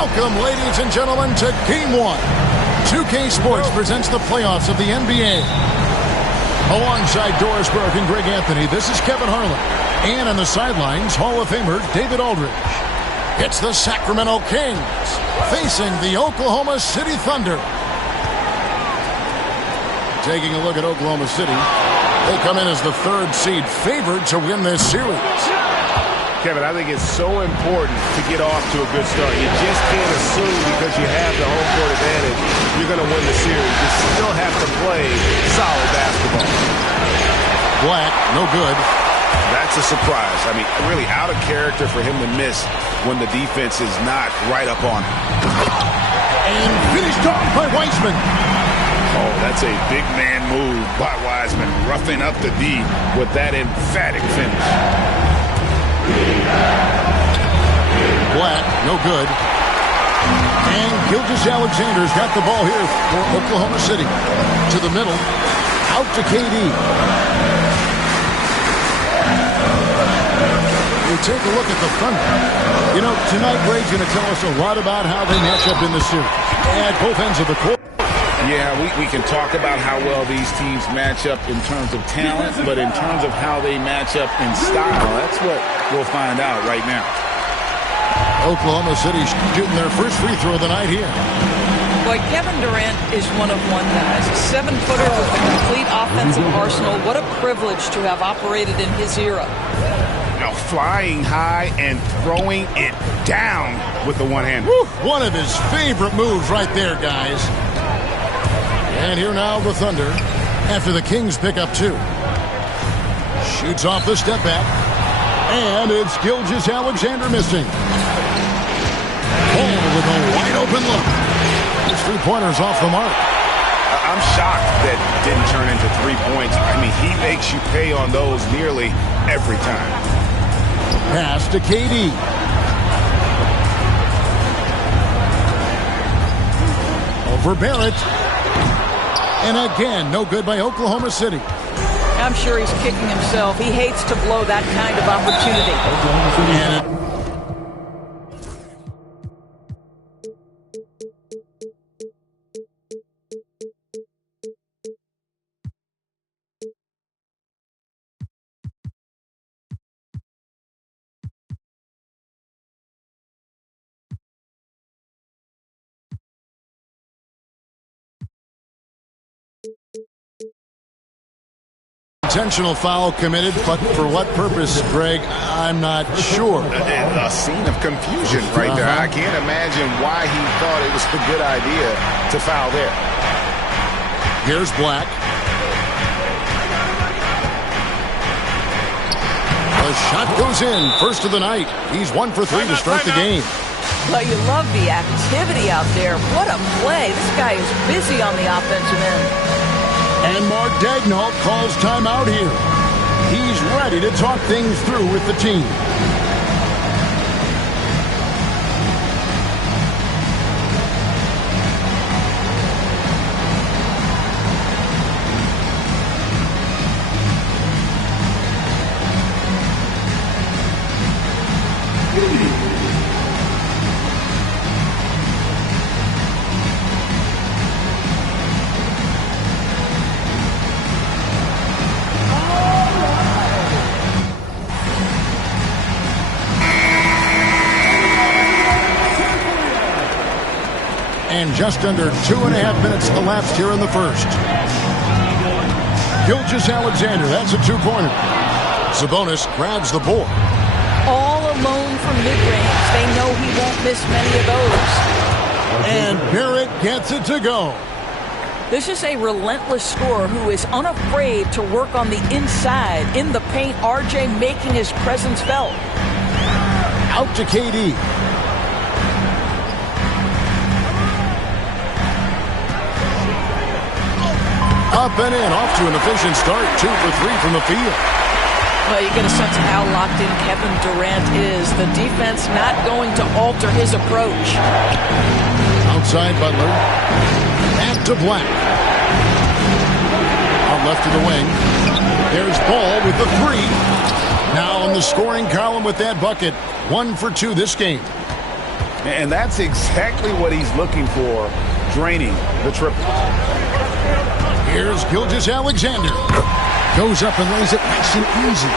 Welcome, ladies and gentlemen, to Game 1. 2K Sports presents the playoffs of the NBA. Alongside Doris Burke and Greg Anthony, this is Kevin Harlan. And on the sidelines, Hall of Famer David Aldridge. It's the Sacramento Kings facing the Oklahoma City Thunder. Taking a look at Oklahoma City, they come in as the third seed, favored to win this series. Kevin, I think it's so important to get off to a good start. You just can't assume because you have the home court advantage you're going to win the series. You still have to play solid basketball. Black, no good. That's a surprise. I mean, really out of character for him to miss when the defense is not right up on him. And finished off by Weissman. Oh, that's a big man move by Wiseman, roughing up the D with that emphatic finish. Black, no good. And Gilgeous-Alexander's got the ball here for Oklahoma City. To the middle, out to KD. We take a look at the Thunder. You know, tonight Greg's going to tell us a lot about how they match up in the series at both ends of the court. Yeah, we can talk about how well these teams match up in terms of talent, but in terms of how they match up in style, that's what we'll find out right now. Oklahoma City shooting their first free throw of the night here. Boy, Kevin Durant is one of one, guys. A 7-footer with a complete offensive arsenal. What a privilege to have operated in his era. Now flying high and throwing it down with the one hand. One of his favorite moves right there, guys. And here now the Thunder after the Kings pick up 2. Shoots off the step back. And it's Gilgeous-Alexander missing. Ball with a wide open look. His three-pointers off the mark. I'm shocked that didn't turn into 3 points. I mean, he makes you pay on those nearly every time. Pass to KD. Over Barrett. And again, no good by Oklahoma City. I'm sure he's kicking himself. He hates to blow that kind of opportunity. Intentional foul committed, but for what purpose, Greg? I'm not sure. A scene of confusion right there. I can't imagine why he thought it was a good idea to foul there. Here's Black. The shot goes in. First of the night. He's 1 for 3 to start the game. Well, you love the activity out there. What a play. This guy is busy on the offensive end. And Mark Daigneault calls timeout here. He's ready to talk things through with the team. And just under 2.5 minutes elapsed here in the first. Gilgeous-Alexander, that's a 2-pointer. Sabonis grabs the board. All alone from mid-range. They know he won't miss many of those. And Barrett gets it to go. This is a relentless scorer who is unafraid to work on the inside. In the paint, RJ making his presence felt. Out to KD. Up and in, off to an efficient start. 2 for 3 from the field. Well, you get a sense of how locked in Kevin Durant is. The defense not going to alter his approach. Outside Butler. Back to Black. Out left to the wing. There's Ball with the 3. Now in the scoring column with that bucket. 1 for 2 this game. And that's exactly what he's looking for, draining the triple. Here's Gilgeous-Alexander. Goes up and lays it nice and easy.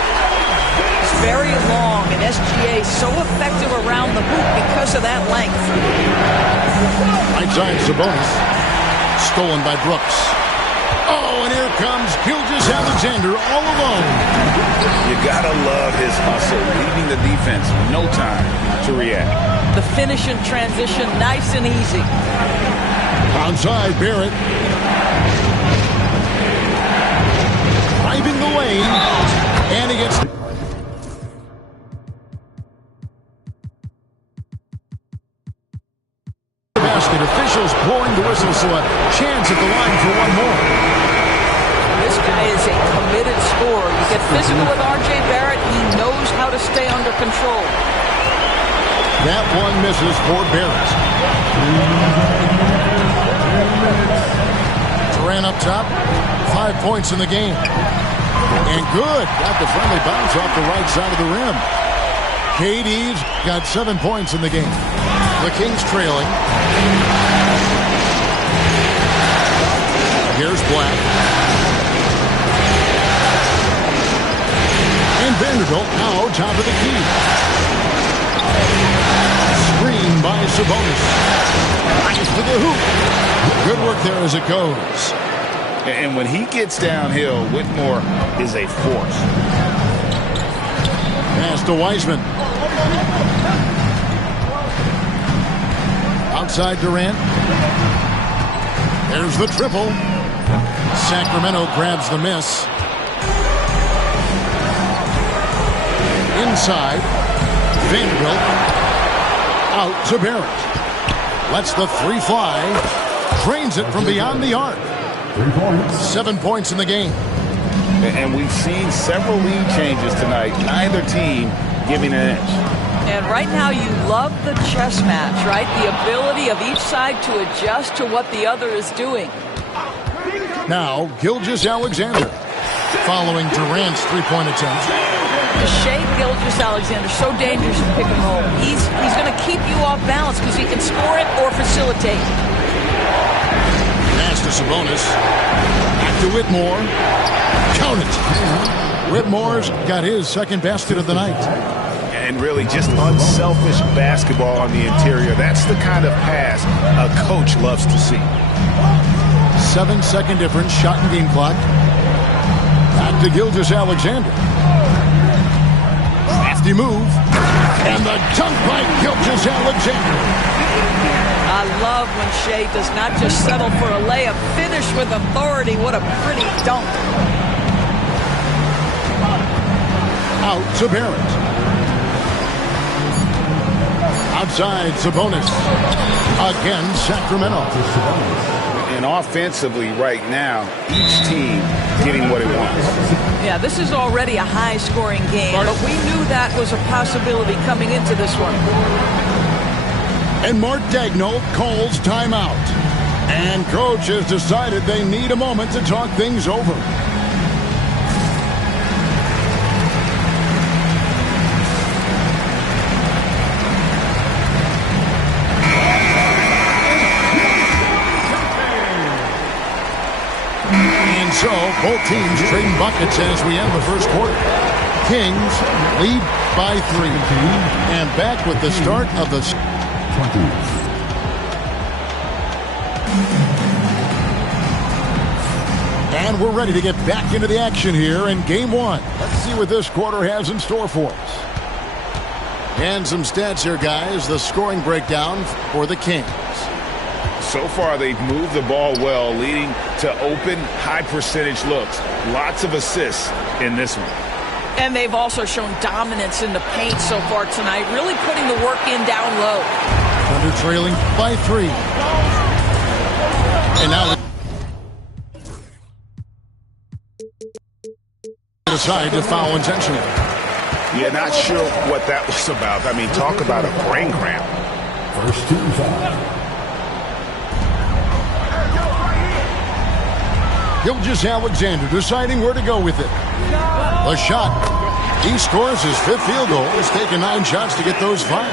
It's very long, and SGA so effective around the hoop because of that length. Right side Sabonis. Stolen by Brooks. Oh, and here comes Gilgeous-Alexander all alone. You gotta love his hustle, leaving the defense no time to react. The finish in transition, nice and easy. Outside Barrett. Driving the lane. And he gets... basket. Officials blowing the whistle, so a chance at the line for one more. This guy is a committed scorer. You get physical with R.J. Barrett. He knows how to stay under control. That one misses for Barrett. Durant up top. 5 points in the game. And good. Got the friendly bounce off the right side of the rim. KD's got 7 points in the game. The Kings trailing. Here's Black. And Vanderbilt now top of the key. Screen by Sabonis. Nice to the hoop. Good work there as it goes. And when he gets downhill, Whitmore is a force. Pass to Wiseman. Outside Durant. There's the triple. Sacramento grabs the miss. Inside. Vanderbilt. Out to Barrett. Lets the three fly. Drains it from beyond the arc. 7 points in the game. And we've seen several lead changes tonight. Neither team giving an inch. And right now you love the chess match, right? The ability of each side to adjust to what the other is doing. Now, Gilgeous-Alexander following Durant's three-point attempt. Shai Gilgeous-Alexander, so dangerous in pick and roll. He's going to keep you off balance because he can score it or facilitate. Pass to Sabonis. Back to Whitmore. Count it. Whitmore's got his second basket of the night. And really just unselfish basketball on the interior. That's the kind of pass a coach loves to see. 7-second difference, shot and game clock. Back to Gilgeous-Alexander. Crafty move. And the dunk by Gilgeous-Alexander. I love when Shai does not just settle for a layup. Finish with authority. What a pretty dunk. Out to Barrett. Outside Sabonis. Again, Sacramento. And offensively right now, each team getting what it wants. Yeah, this is already a high-scoring game, but we knew that was a possibility coming into this one. And Mark Daigneault calls timeout. And coach has decided they need a moment to talk things over. And so, both teams trading buckets as we end the first quarter. Kings lead by 3. And back with the start of the 20. And we're ready to get back into the action here in game 1. Let's see what this quarter has in store for us. And some stats here, guys. The scoring breakdown for the Kings. So far, they've moved the ball well, leading to open, high-percentage looks. Lots of assists in this one. And they've also shown dominance in the paint so far tonight, really putting the work in down low. Thunder trailing by 3. And now decide to foul intentionally. Yeah, not sure what that was about. I mean, talk about a brain cramp. First team foul. Gilgeous-Alexander deciding where to go with it. The shot. He scores his 5th field goal. He's taken 9 shots to get those 5.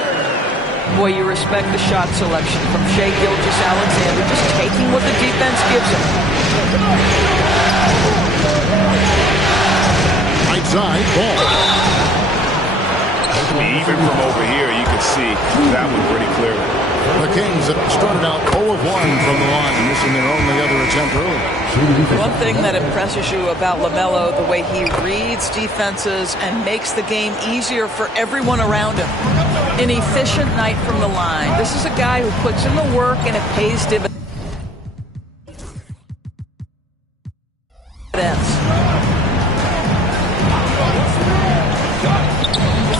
Boy, you respect the shot selection from Shai Gilgeous-Alexander, just taking what the defense gives him. Right side, ball. Even from over here, you can see that one pretty clearly. The Kings have started out 0 of 1 from the line, missing their only other attempt early. One thing that impresses you about LaMelo, the way he reads defenses and makes the game easier for everyone around him. An efficient night from the line. This is a guy who puts in the work and it pays dividends.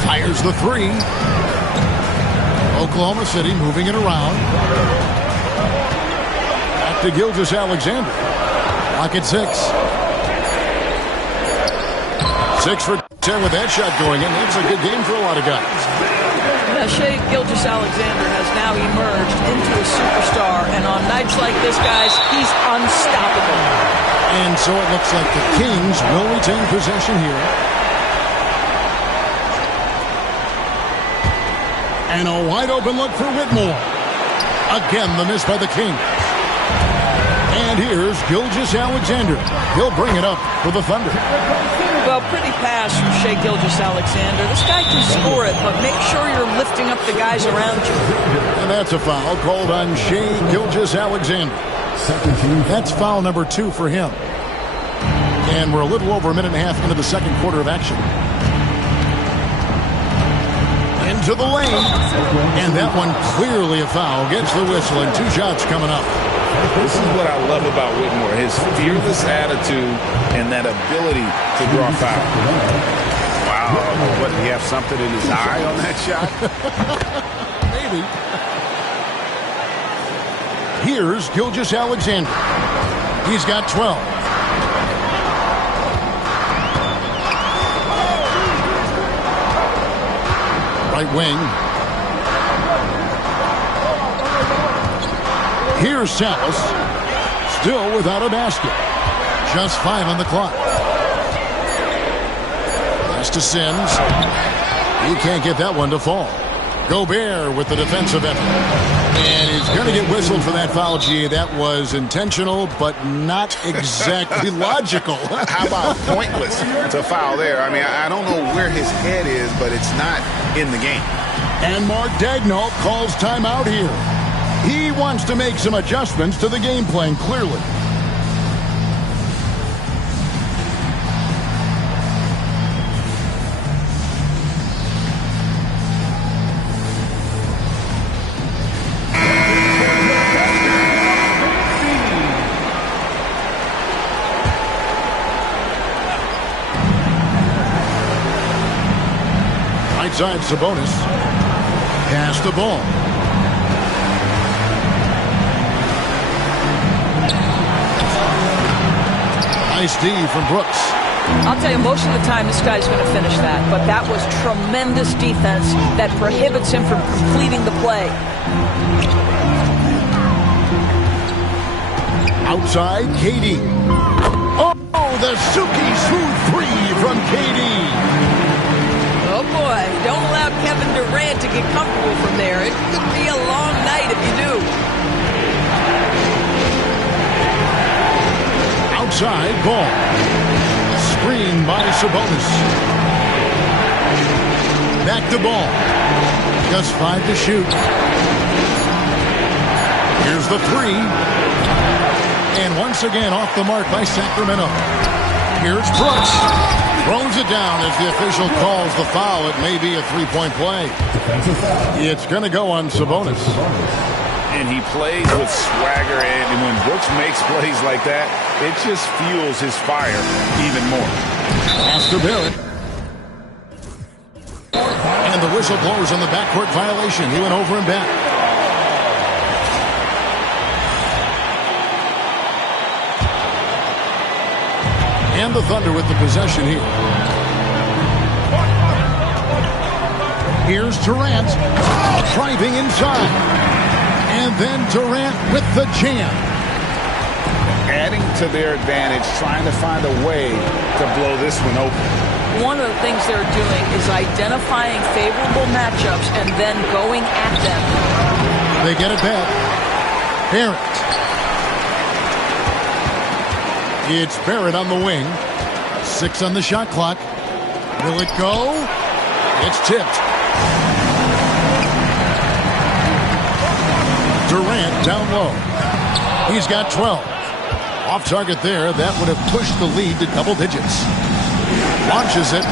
Fires the three. Oklahoma City moving it around. Back to Gilgeous-Alexander. Lock at 6. 6 for 10 with that shot going in. That's a good game for a lot of guys. Shai Gilgeous-Alexander has now emerged into a superstar, and on nights like this, guys, he's unstoppable. And so it looks like the Kings will retain possession here. And a wide open look for Whitmore. Again, the miss by the Kings. And here's Gilgeous-Alexander. He'll bring it up for the Thunder. Well, pretty pass from Shai Gilgeous-Alexander. This guy can score it, but make sure you're lifting up the guys around you. And that's a foul called on Shai Gilgeous-Alexander. That's foul number 2 for him. And we're a little over a minute and a half into the second quarter of action. Into the lane. And that one clearly a foul. Gets the whistle and 2 shots coming up. This is what I love about Whitmore, his fearless attitude and that ability to draw foul. Wow, what, did he have something in his eye on that shot? Maybe. Here's Gilgeous-Alexander. He's got 12. Right wing. Here's Salas. Still without a basket. Just 5 on the clock. Pass to Sims. He can't get that one to fall. Gobert with the defensive effort. And he's going to get whistled for that foul, G. That was intentional, but not exactly logical. How about pointless to foul there? I mean, I don't know where his head is, but it's not in the game. And Mark Daigneault calls timeout here. He wants to make some adjustments to the game plan, clearly. Right side, Sabonis. Pass the ball. Nice D from Brooks. I'll tell you, most of the time this guy's going to finish that, but that was tremendous defense that prohibits him from completing the play. Outside, KD. Oh, the Suki smooth 3 from KD. Oh boy, don't allow Kevin Durant to get comfortable from there. It could be a long night if you do. Outside, ball. Screen by Sabonis. Back to ball. Just 5 to shoot. Here's the 3. And once again off the mark by Sacramento. Here's Brooks. Throws it down as the official calls the foul. It may be a 3-point play. It's going to go on Sabonis. And he plays with swagger, and when Brooks makes plays like that, it just fuels his fire even more. Pass to Barrett. And the whistle blows on the backcourt violation. He went over and back. And the Thunder with the possession here. Here's Durant. Driving inside. And then Durant with the jam. Adding to their advantage, trying to find a way to blow this one open. one of the things they're doing is identifying favorable matchups and then going at them. They get it back. Barrett. It's Barrett on the wing. 6 on the shot clock. Will it go? It's tipped. Durant down low. He's got 12. Off target there. That would have pushed the lead to double digits. Launches it.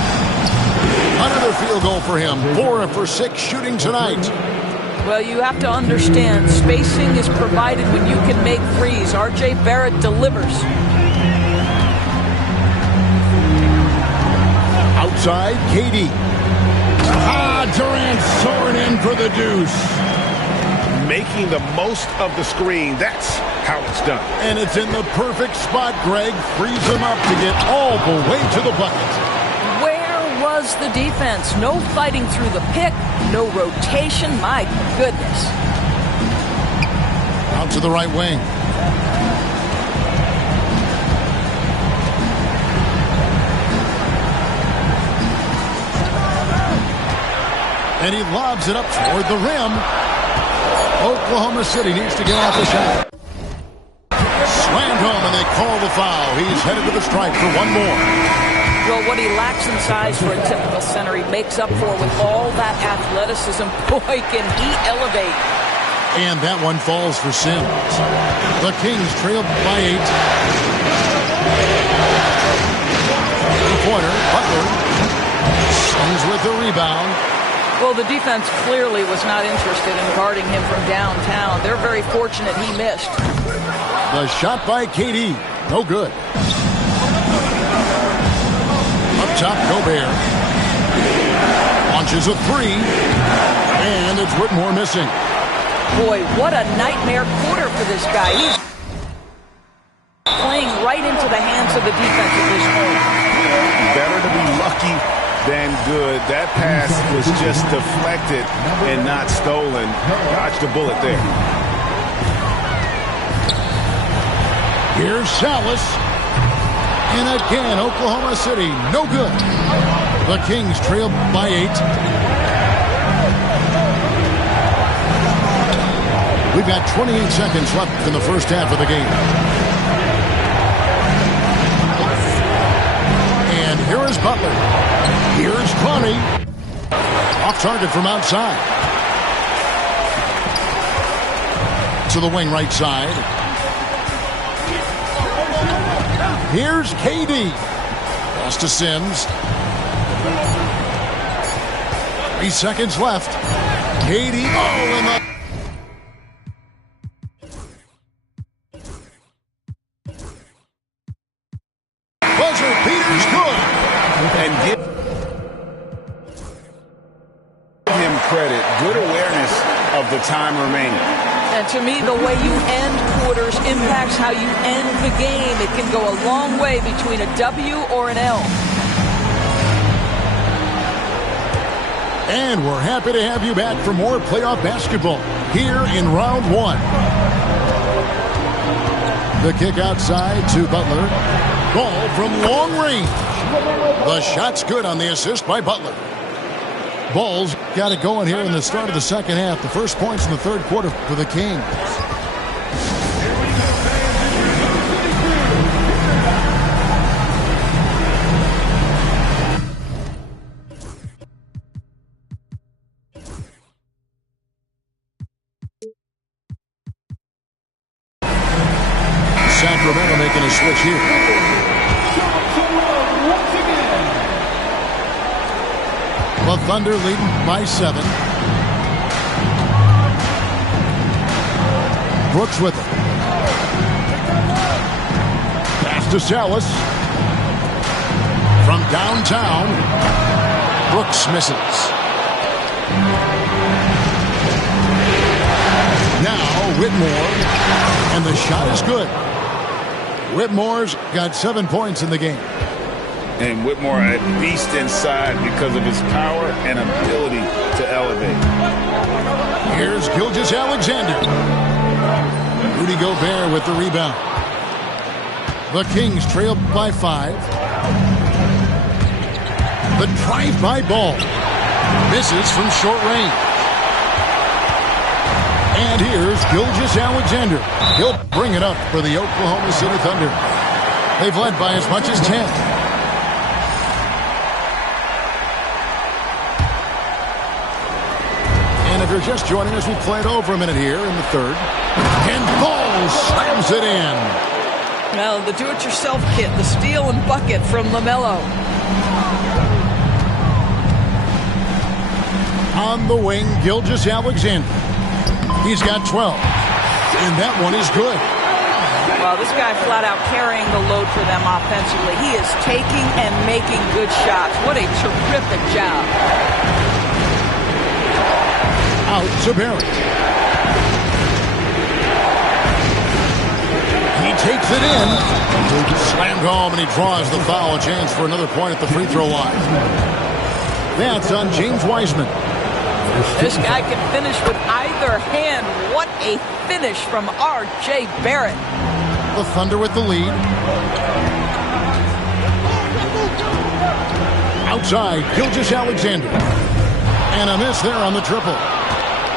Another field goal for him. 4 for 6 shooting tonight. Well, you have to understand, spacing is provided when you can make threes. R.J. Barrett delivers. Outside, KD. Durant soaring in for the deuce. Making the most of the screen. That's how it's done. And it's in the perfect spot, Greg. Frees him up to get all the way to the bucket. Where was the defense? No fighting through the pick. No rotation. My goodness. Out to the right wing. And he lobs it up toward the rim. Oklahoma City needs to get off the shot. Slammed home, and they call the foul. He's headed to the stripe for one more. Well, what he lacks in size for a typical center, he makes up for with all that athleticism. Boy, can he elevate. And that one falls for Sims. The Kings trail by 8. Three-pointer, Butler. Sims with the rebound. Well, the defense clearly was not interested in guarding him from downtown. They're very fortunate he missed. The shot by KD. No good. Up top, Gobert. Launches a 3. And it's Whitmore missing. Boy, what a nightmare quarter for this guy. He's playing right into the hands of the defense at this point. Better to be lucky than good. That pass was just deflected and not stolen. Dodged a bullet there. Here's Salas. And again, Oklahoma City, no good. The Kings trail by 8. We've got 28 seconds left in the first half of the game. And here is Butler. Here's Connie. Off target from outside. To the wing right side. Here's KD. Pass to Sims. 3 seconds left. KD. Oh, and the... buzzer beater's good. And give him credit. Good awareness of the time remaining. And to me, the way you end quarters impacts how you end the game. It can go a long way between a W or an L. And we're happy to have you back for more playoff basketball here in round 1. The kick outside to Butler. Ball from long range. The shot's good on the assist by Butler. Ball's got it going here in the start of the second half. The first points in the third quarter for the Kings. Sacramento making a switch here. The Thunder leading by 7. Brooks with it. Pass to Salas. From downtown. Brooks misses. Now Whitmore. And the shot is good. Whitmore's got 7 points in the game. And Whitmore a beast inside because of his power and ability to elevate. Here's Gilgeous-Alexander. Rudy Gobert with the rebound. The Kings trail by 5. The drive-by ball. Misses from short range. And here's Gilgeous-Alexander. He'll bring it up for the Oklahoma City Thunder. They've led by as much as 10. And if you're just joining us, we've played over a minute here in the third. And Ball slams it in. Well, the do-it-yourself kit, the steal and bucket from LaMelo. On the wing, Gilgeous-Alexander. He's got 12. And that one is good. Well, this guy flat out carrying the load for them offensively. He is taking and making good shots. What a terrific job. Out to Barrett. He takes it in. Slammed home, and he draws the foul. A chance for another point at the free throw line. That's on James Wiseman. This guy can finish with either hand. What a finish from R.J. Barrett. The Thunder with the lead. Outside, Gilgeous-Alexander. And a miss there on the triple.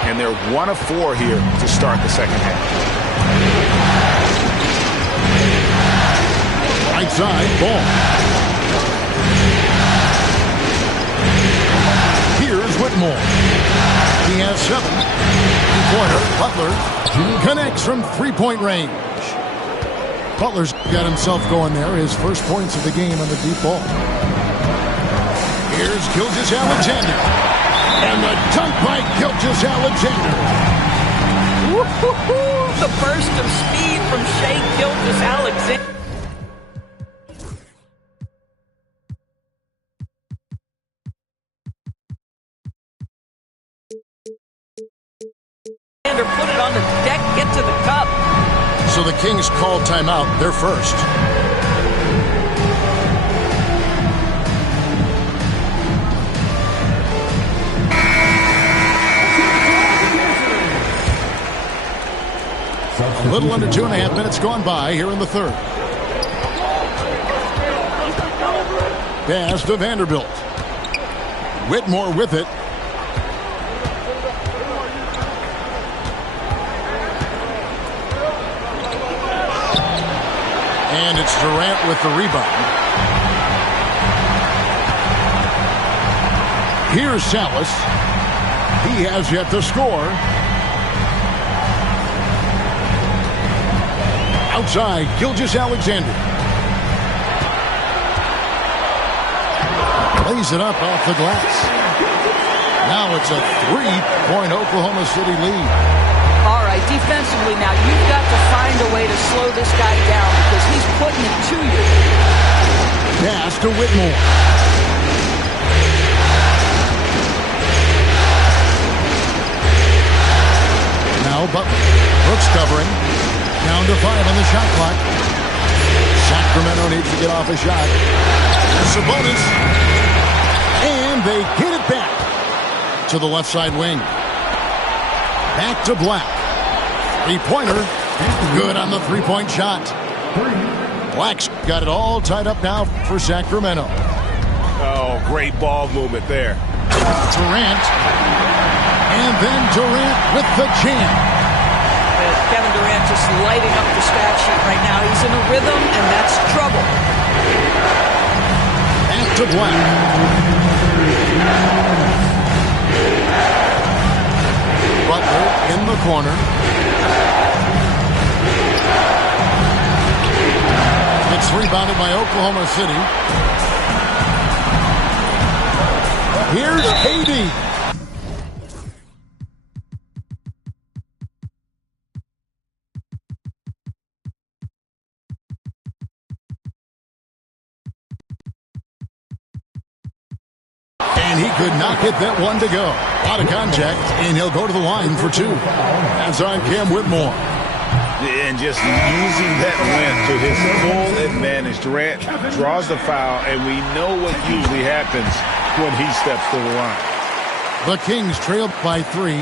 And they're 1 of 4 here to start the second half. Right side, Ball. Here's Whitmore. He has 7. Three-pointer, Butler connects from three-point range. Butler's got himself going there. His first points of the game on the deep ball. Here's Gilgeous-Alexander. And the dunk by Gilgeous-Alexander. The burst of speed from Shai Gilgeous-Alexander. Put it on the deck, get to the cup. So the Kings call timeout. They're first. A little under 2.5 minutes gone by here in the third. Pass to Vanderbilt. Whitmore with it. And it's Durant with the rebound. Here's Salas. He has yet to score. Outside, Gilgeous-Alexander. Lays it up off the glass. Now it's a 3-point Oklahoma City lead. All right, defensively now, you've got to find a way to slow this guy down because he's putting it to you. Pass to Whitmore. Now Butler. Brooks covering. Down to 5 on the shot clock. Sacramento needs to get off a shot. Sabonis. And they get it back to the left side wing. Back to Black. Three-pointer. Good on the three-point shot. Black's got it all tied up now for Sacramento. Oh, great ball movement there. Durant. And then Durant with the jam. Kevin Durant just lighting up the stat sheet right now. He's in a rhythm, and that's trouble. Back to Black. Butler in the corner. It's rebounded by Oklahoma City. Here's KD. And he could not get that one to go. A lot of contact, and he'll go to the line for 2. That's on Cam Whitmore. And just using that length to his full advantage. Durant draws the foul, and we know what usually happens when he steps to the line. The Kings trail by 3.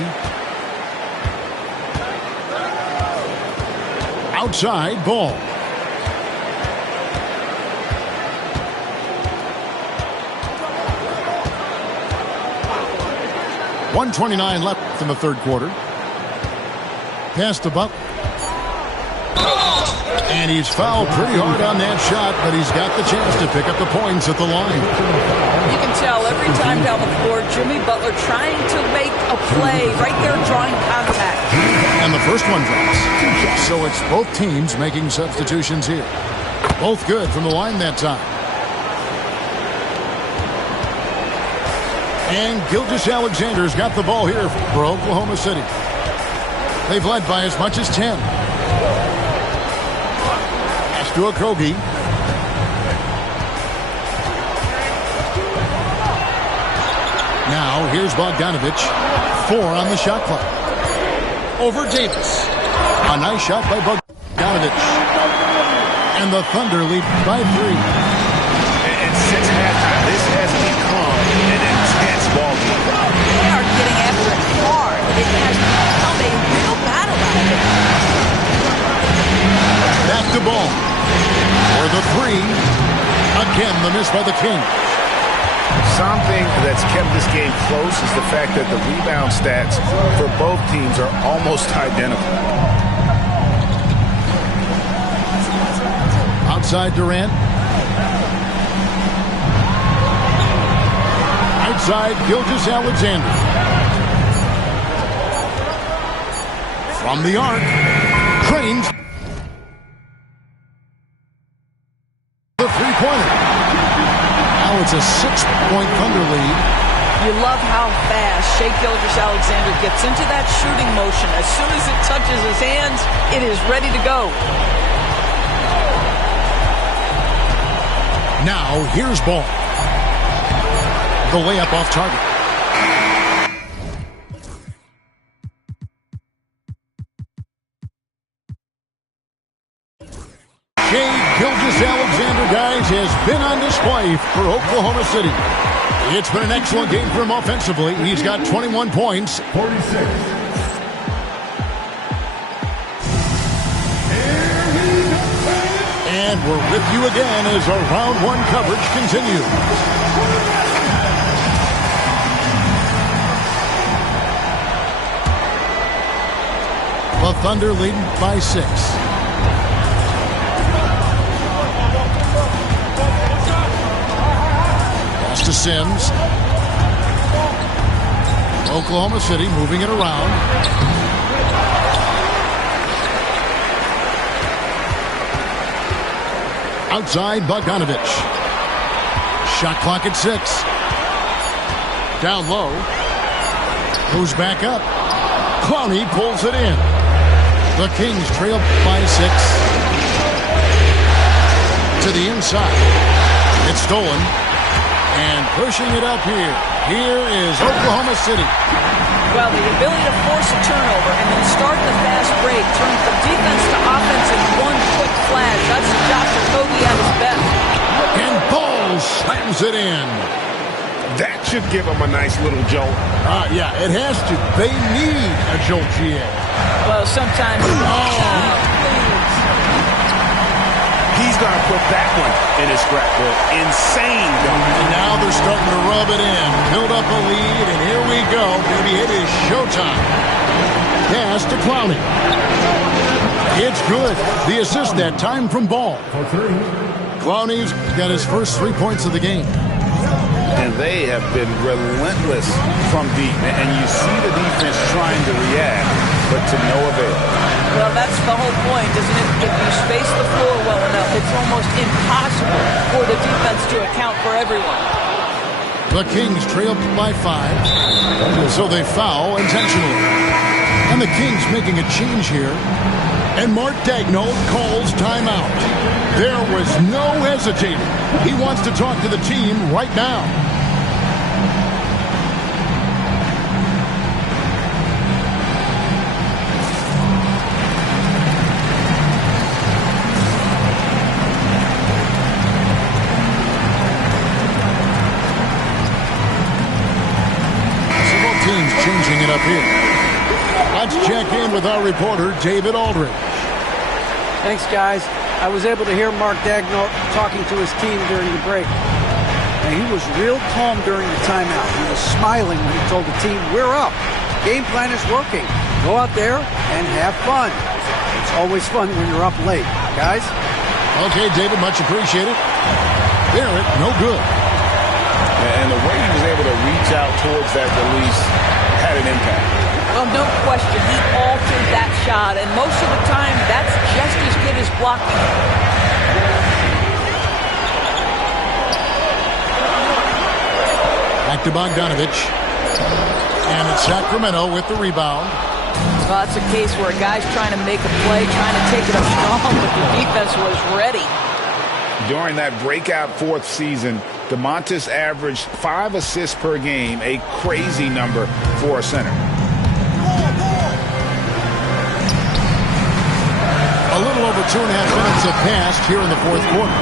Outside, Ball. 1:29 left in the third quarter. Pass to Butler. And he's fouled pretty hard on that shot, but he's got the chance to pick up the points at the line. You can tell every time down the floor, Jimmy Butler trying to make a play right there, drawing contact. And the first one drops. So it's both teams making substitutions here. Both good from the line that time. And Gilgeous-Alexander's got the ball here for Oklahoma City. They've led by as much as 10. Pass to Okogie. Now here's Bogdanovich. 4 on the shot clock. Over Davis. A nice shot by Bogdanovich. And the Thunder lead by 3. And since halftime, this has become an intense ball game. They are getting after it hard. It has become a real battle out there. Back to ball. For the 3. Again, the miss by the Kings. Something that's kept this game close is the fact that the rebound stats for both teams are almost identical. Outside Durant. Outside Gilgeous-Alexander. From the arc. Cranes. The three-pointer. Now it's a 6-point Thunder lead. You love how fast Shai Gilgeous-Alexander gets into that shooting motion. As soon as it touches his hands, it is ready to go. Now here's ball. The layup off target. Shai Gilgeous-Alexander, guys, has been on display for Oklahoma City. It's been an excellent game for him offensively. He's got 21 points. 46. And we're with you again as our round 1 coverage continues. The Thunder leading by 6. Pass to Sims. Oklahoma City moving it around. Outside Bogdanovich. Shot clock at 6. Down low. Goes back up. Clowney pulls it in. The Kings trail by 6. To the inside. It's stolen. And pushing it up here. Here is Oklahoma City. Well, the ability to force a turnover and then start the fast break, turn from defense to offense in one quick flash. That's Josh Okogie at his best. And Ball slams it in. That should give them a nice little jolt. Yeah, it has to. They need a jolt, GA. Well, sometimes... He's going to put that one in his scrapbook. Insane dunk. And now they're starting to rub it in. Build up a lead, and here we go. Baby, it is showtime. Pass to Clowney. It's good. The assist that time from Ball. Clowney's got his first 3 points of the game. And they have been relentless from deep. And you see the defense trying to react, but to no avail. Well, that's the whole point, isn't it? If you space the floor well enough, it's almost impossible for the defense to account for everyone. The Kings trail by 5, so they foul intentionally. And the Kings making a change here. And Mark Daigneault calls timeout. There was no hesitating. He wants to talk to the team right now. Teams changing it up here. Let's check in with our reporter, David Aldridge. Thanks, guys. I was able to hear Mark Daigneault talking to his team during the break. And he was real calm during the timeout. He was smiling when he told the team, we're up. Game plan is working. Go out there and have fun. It's always fun when you're up late. Guys? Okay, David, much appreciated. Barrett, no good. And the way he was able to reach out towards that release had an impact. Well, no question, he altered that shot, and most of the time, that's just as good as blocking. Back to Bogdanovich. And it's Sacramento with the rebound. Well, that's a case where a guy's trying to make a play, trying to take it up strong, but the defense was ready. During that breakout fourth season, DeMontis averaged 5 assists per game, a crazy number for a center. A little over 2.5 minutes have passed here in the fourth quarter.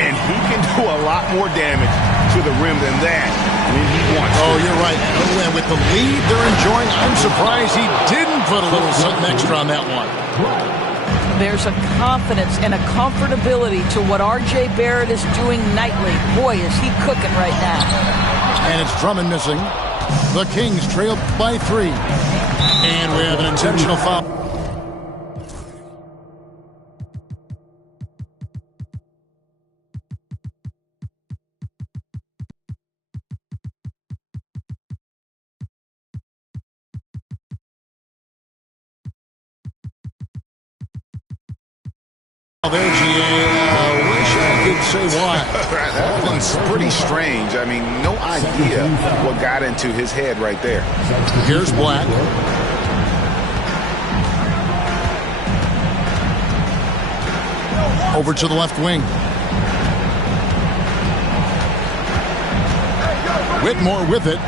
And he can do a lot more damage to the rim than that when he wants to. Oh, you're right. Oh, and with the lead they're enjoying, I'm surprised he didn't put a little something extra on that one. There's a confidence and a comfortability to what R.J. Barrett is doing nightly. Boy, is he cooking right now. And it's Drummond missing. The Kings trail by 3. And we have an intentional foul. There, GA. Wish I could say why. That one's pretty strange. I mean, no idea what got into his head right there. Here's Black. Over to the left wing. Whitmore with it.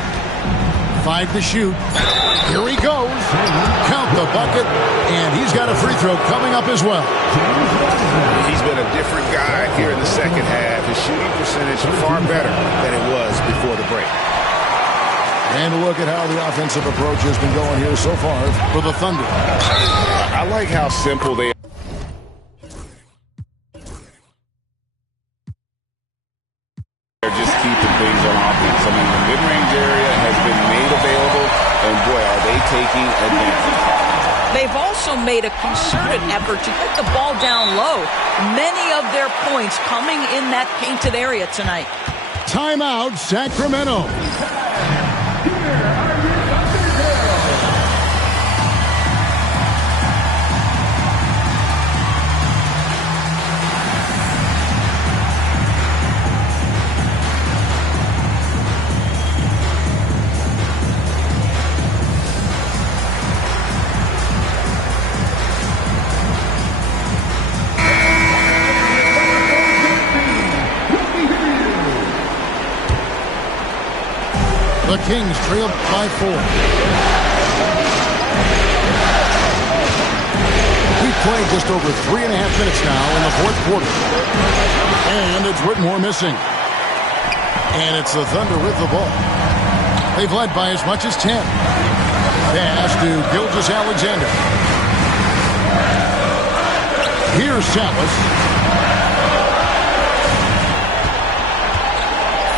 5 to shoot. Here he goes. Count the bucket. And he's got a free throw coming up as well. He's been a different guy here in the second half. His shooting percentage far better than it was before the break. And look at how the offensive approach has been going here so far for the Thunder. I like how simple they are. They're just keeping things on offense. I mean, the mid-range area has been made available, and boy, are they taking advantage. They've also made a concerted effort to get the ball down low. Many of their points coming in that painted area tonight. Timeout, Sacramento. The Kings trail by 4. We've played just over 3.5 minutes now in the fourth quarter. And it's Whitmore missing. And it's the Thunder with the ball. They've led by as much as 10. Pass to Gilgeous-Alexander. Here's Salas.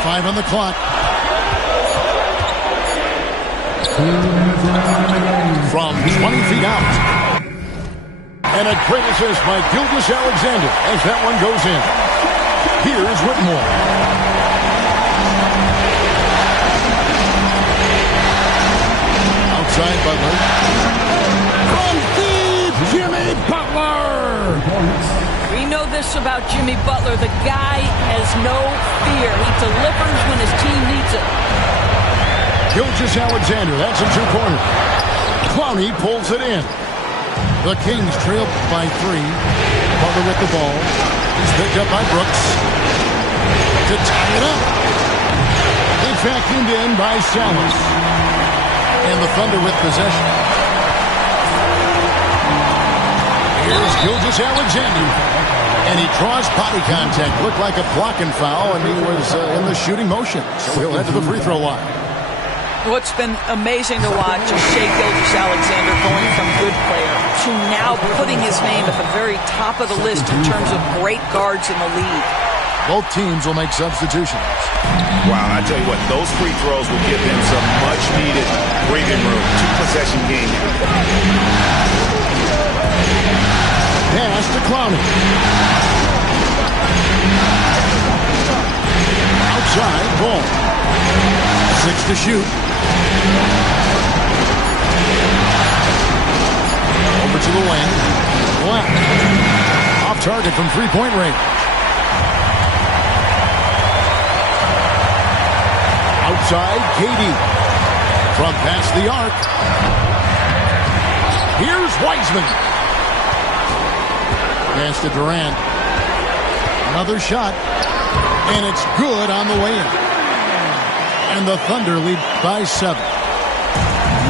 5 on the clock. From 20 feet out. And a great assist by Gilgeous-Alexander as that one goes in. Here's Whitmore. Outside Butler. From deep, Jimmy Butler. We know this about Jimmy Butler. The guy has no fear. He delivers when his team needs it. Gilgeous-Alexander, that's a two-pointer. Clowney pulls it in. The Kings trail by 3. Butler with the ball. He's picked up by Brooks. To tie it up. It's vacuumed in by Salas. And the Thunder with possession. Here's Gilgeous-Alexander. And he draws body contact. Looked like a blocking foul, and he was in the shooting motion. So he'll head to the free throw line. What's been amazing to watch is Shai Gilgeous-Alexander going from good player to now putting his name at the very top of the list in terms of great guards in the league. Both teams will make substitutions. Wow, I tell you what, those free throws will give them some much-needed breathing room. Two-possession game. Pass to Clowney. Outside, ball. 6 to shoot. Over to the wing. Black. Off target from three-point range. Outside, KD. From past the arc. Here's Wiseman. Pass to Durant. Another shot. And it's good on the way in. And the Thunder lead by 7.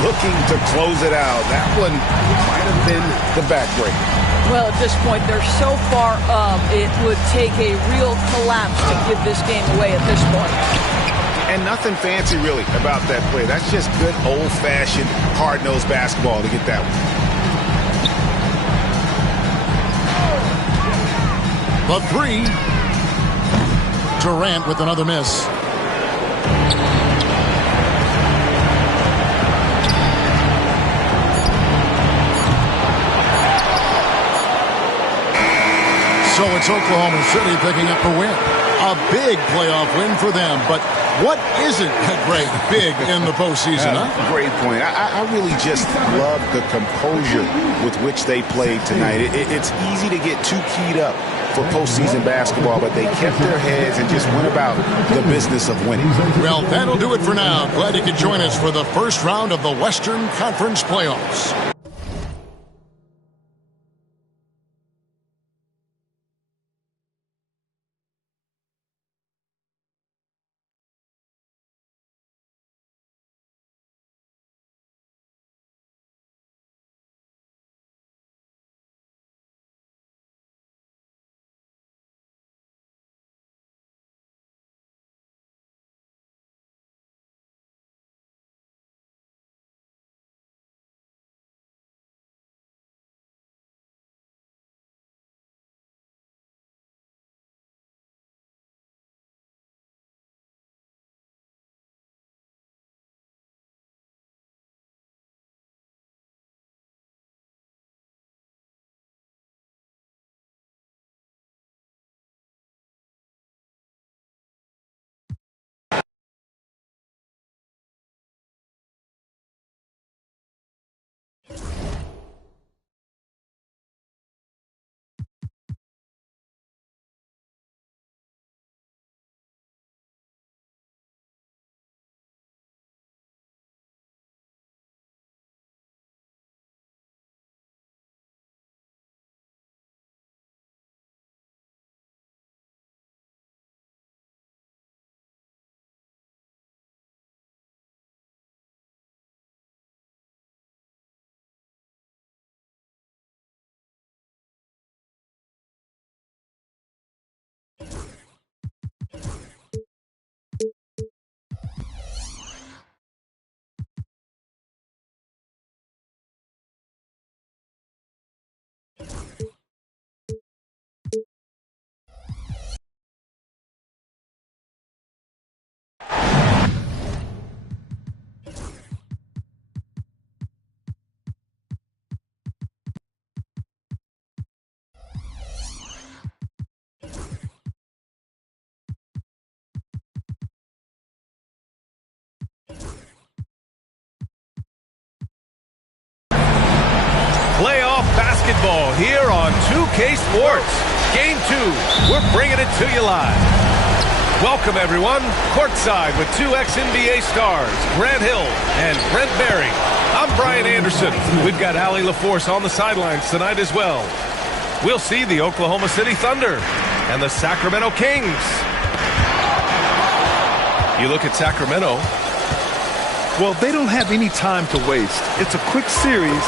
Looking to close it out. That one might have been the backbreaker. Well, at this point, they're so far up, it would take a real collapse to give this game away at this point. And nothing fancy, really, about that play. That's just good old-fashioned, hard-nosed basketball to get that one. The three. Durant with another miss. So it's Oklahoma City picking up the win. A big playoff win for them. But what isn't great big in the postseason, huh? Great point. I really just love the composure with which they played tonight. It's easy to get too keyed up for postseason basketball, but they kept their heads and just went about the business of winning. Well, that'll do it for now. Glad you could join us for the first round of the Western Conference playoffs. Playoff basketball here on 2K Sports. Game 2, we're bringing it to you live. Welcome, everyone. Courtside with two ex-NBA stars, Grant Hill and Brent Barry. I'm Brian Anderson. We've got Allie LaForce on the sidelines tonight as well. We'll see the Oklahoma City Thunder and the Sacramento Kings. You look at Sacramento. Well, they don't have any time to waste. It's a quick series.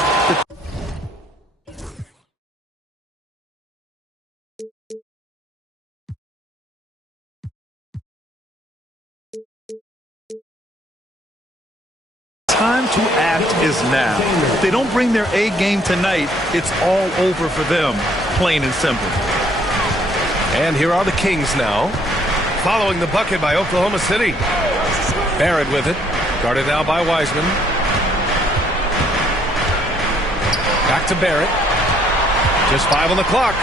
Time to act is now. If they don't bring their A game tonight, it's all over for them, plain and simple. And here are the Kings now. Following the bucket by Oklahoma City. Barrett with it. Guarded now by Wiseman. Back to Barrett. Just 5 on the clock.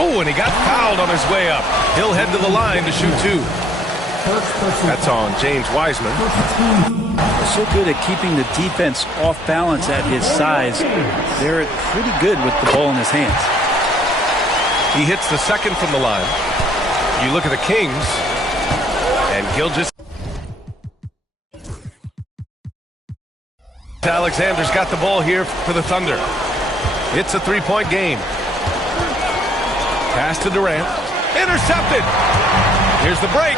Oh, and he got fouled on his way up. He'll head to the line to shoot 2. That's on James Wiseman. So good at keeping the defense off balance at his size. They're pretty good with the ball in his hands. He hits the second from the line. You look at the Kings, and Alexander's got the ball here for the Thunder. It's a 3-point game. Pass to Durant. Intercepted. Here's the break.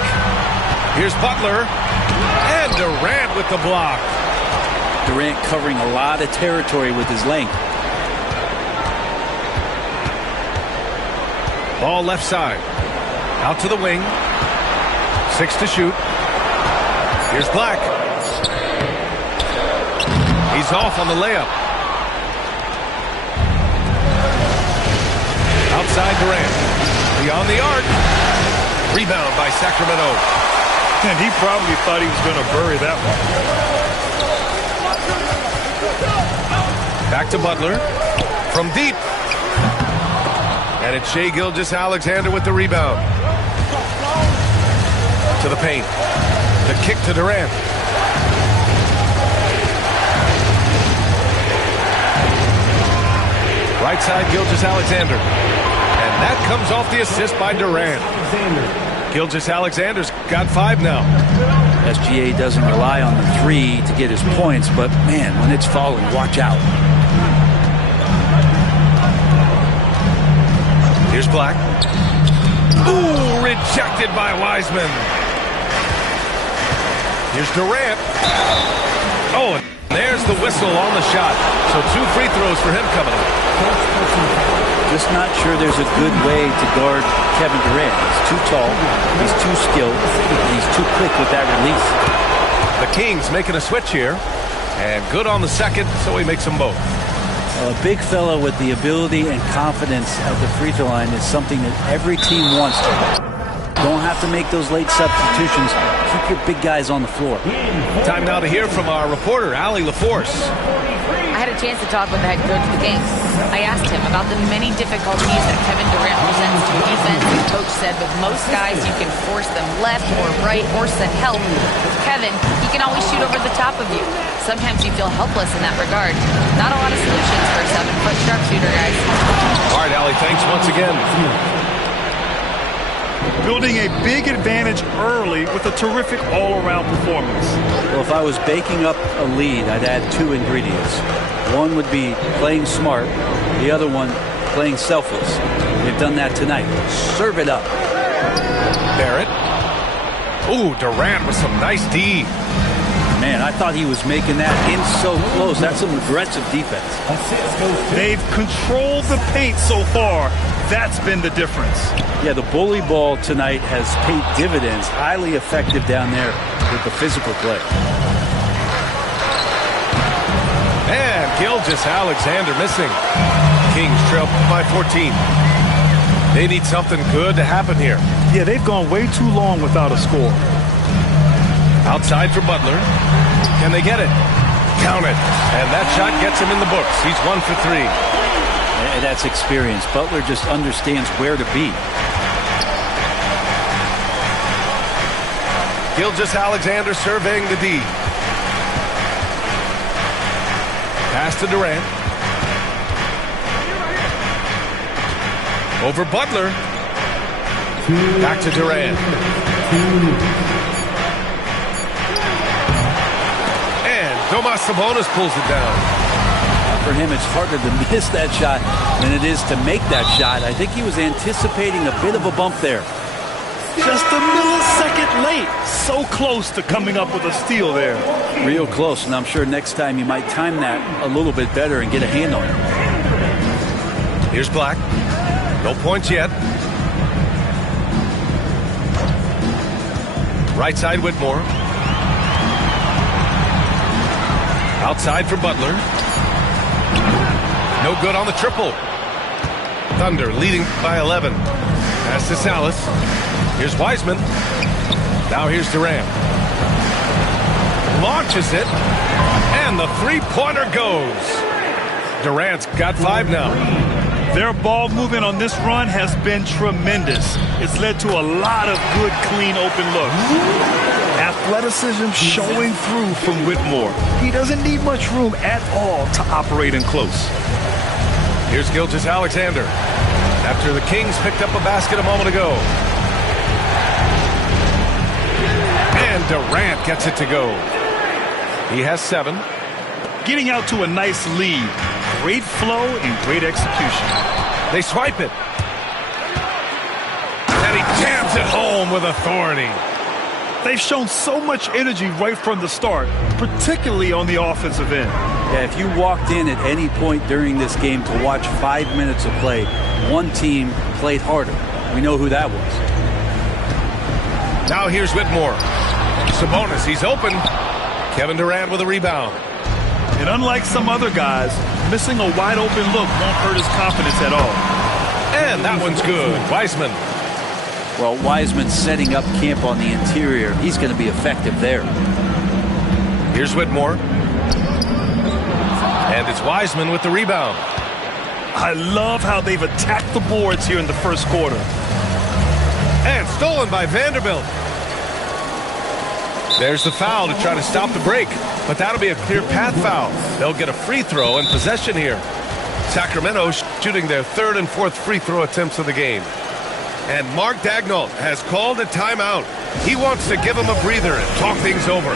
Here's Butler. And Durant with the block. Durant covering a lot of territory with his length. Ball left side. Out to the wing. 6 to shoot. Here's Black. He's off on the layup. Outside Durant. Beyond the arc. Rebound by Sacramento. And he probably thought he was going to bury that one. Back to Butler. From deep. And it's Shai Gilgeous-Alexander with the rebound. To the paint. The kick to Durant. Right side, Gilgeous-Alexander. And that comes off the assist by Durant. Gilgeous-Alexander's got 5 now. SGA doesn't rely on the 3 to get his points, but man, when it's falling, watch out. Here's Black. Ooh, rejected by Wiseman. Here's Durant. Oh, and there's the whistle on the shot. So 2 free throws for him coming up. Just not sure there's a good way to guard Kevin Durant. He's too tall, he's too skilled, and he's too quick with that release. The Kings making a switch here. And good on the second, so he makes them both. A big fella with the ability and confidence at the free throw line is something that every team wants to. Don't have to make those late substitutions. Keep your big guys on the floor. Time now to hear from our reporter, Allie LaForce. I had a chance to talk with the head coach of the Kings. I asked him about the many difficulties that Kevin Durant presents to defense. The coach said with most guys, you can force them left or right or send help. With Kevin, he can always shoot over the top of you. Sometimes you feel helpless in that regard. Not a lot of solutions for a 7-foot sharpshooter, guys. All right, Allie, thanks once again. Building a big advantage early with a terrific all-around performance. Well, if I was baking up a lead, I'd add 2 ingredients. One would be playing smart. The other one, playing selfless. They've done that tonight. Serve it up. Barrett. Ooh, Durant with some nice D. Man, I thought he was making that in so close. That's some aggressive defense. They've controlled the paint so far. That's been the difference. Yeah, the bully ball tonight has paid dividends. Highly effective down there with the physical play. And Gilgeous-Alexander missing. Kings trail by 14. They need something good to happen here. Yeah, they've gone way too long without a score. Outside for Butler. Can they get it? Count it. And that shot gets him in the books. He's 1 for 3. And that's experience. Butler just understands where to be. Gilgeous-Alexander surveying the D. Pass to Durant. Over Butler. Back to Durant. And Domas Sabonis pulls it down. For him, it's harder to miss that shot than it is to make that shot. I think he was anticipating a bit of a bump there. Just a millisecond late. So close to coming up with a steal there. Real close, and I'm sure next time you might time that a little bit better and get a hand on it. Here's Black. No points yet. Right side, Whitmore. Outside for Butler. No good on the triple. Thunder leading by 11. Pass to Salas. Here's Wiseman. Now here's Durant. Launches it. And the three-pointer goes. Durant's got 5 now. Their ball movement on this run has been tremendous. It's led to a lot of good, clean, open looks. Athleticism showing through from Whitmore. He doesn't need much room at all to operate in close. Here's Gilgeous-Alexander. After the Kings picked up a basket a moment ago. And Durant gets it to go. He has 7. Getting out to a nice lead. Great flow and great execution. They swipe it. And he jams it home with authority. They've shown so much energy right from the start, particularly on the offensive end. Yeah, if you walked in at any point during this game to watch 5 minutes of play, one team played harder. We know who that was. Now here's Whitmore. Sabonis, he's open. Kevin Durant with a rebound. And unlike some other guys, missing a wide open look won't hurt his confidence at all. And that one's good. Wiseman. Well, Wiseman setting up camp on the interior. He's going to be effective there. Here's Whitmore. And it's Wiseman with the rebound. I love how they've attacked the boards here in the first quarter. And stolen by Vanderbilt. There's the foul to try to stop the break. But that'll be a clear path foul. They'll get a free throw and possession here. Sacramento shooting their 3rd and 4th free throw attempts of the game. And Mark Daigneault has called a timeout. He wants to give him a breather and talk things over.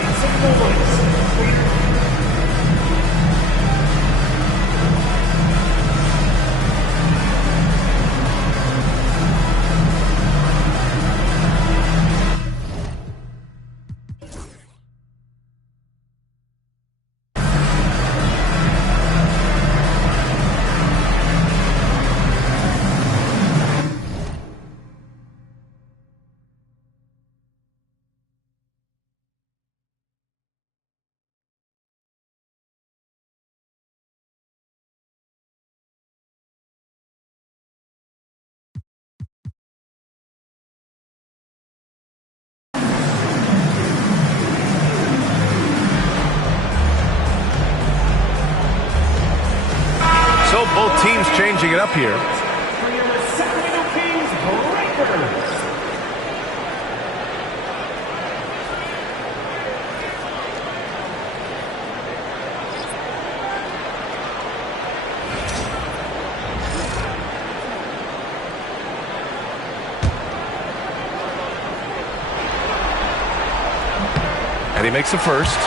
So both teams changing it up here. And he makes the first.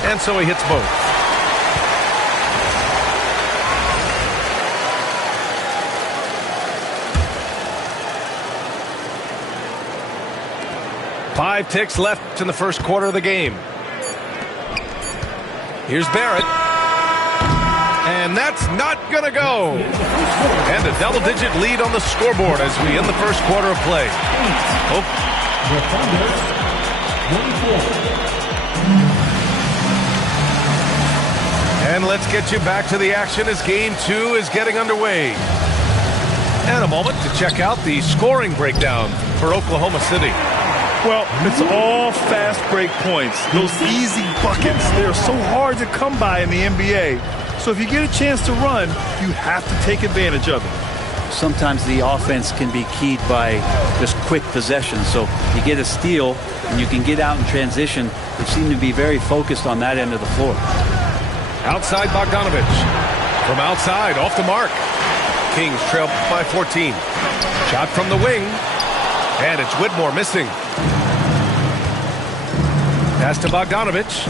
And so he hits both. Five ticks left in the first quarter of the game. Here's Barrett. And that's not going to go. And a double-digit lead on the scoreboard as we end the first quarter of play. And let's get you back to the action as Game 2 is getting underway. And a moment to check out the scoring breakdown for Oklahoma City. Well, it's all fast break points. Those easy buckets, they're so hard to come by in the NBA. So if you get a chance to run, you have to take advantage of it. Sometimes the offense can be keyed by just quick possession. So you get a steal and you can get out in transition. They seem to be very focused on that end of the floor. Outside Bogdanovich. From outside, off the mark. Kings trail by 14. Shot from the wing. And it's Whitmore missing. Pass to Bogdanovich.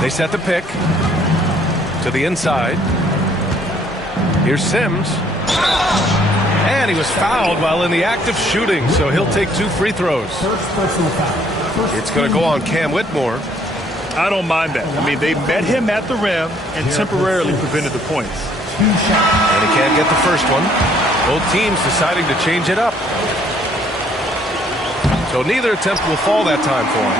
They set the pick. To the inside. Here's Sims. And he was fouled while in the act of shooting, so he'll take 2 free throws. It's going to go on Cam Whitmore. I don't mind that. I mean, they met him at the rim and temporarily prevented the points. And he can't get the first one. Both teams deciding to change it up. So neither attempt will fall that time for him.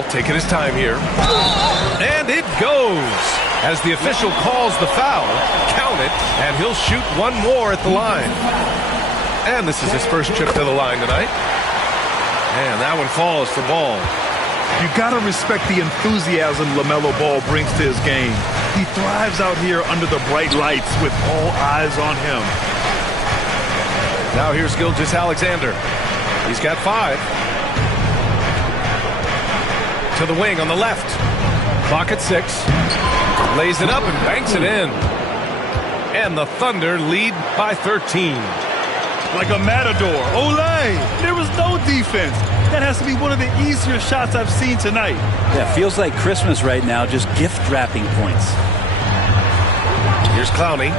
ball, taking his time here. And it goes. As the official calls the foul, count it, and he'll shoot one more at the line. And this is his first trip to the line tonight. And that one falls for Ball. You got to respect the enthusiasm LaMelo Ball brings to his game. He thrives out here under the bright lights with all eyes on him. Now here's Gilgeous-Alexander. He's got 5. To the wing on the left. Clock at 6. Lays it up and banks it in. And the Thunder lead by 13. Like a matador. Olay! There was no defense. That has to be one of the easier shots I've seen tonight. Yeah, feels like Christmas right now, just gift wrapping points. Here's Clowney.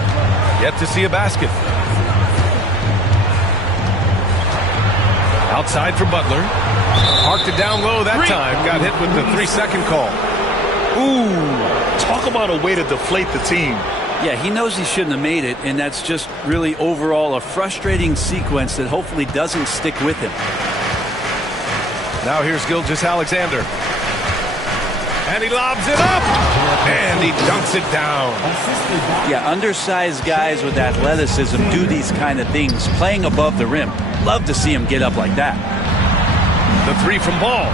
Yet to see a basket. Outside for Butler. Parked it down low that time. Got hit with the 3-second call. Ooh, talk about a way to deflate the team. Yeah, he knows he shouldn't have made it, and that's just really overall a frustrating sequence that hopefully doesn't stick with him. Now here's Gilgeous-Alexander. And he lobs it up! And he dunks it down. Yeah, undersized guys with athleticism do these kind of things, playing above the rim. Love to see him get up like that. The 3 from Ball.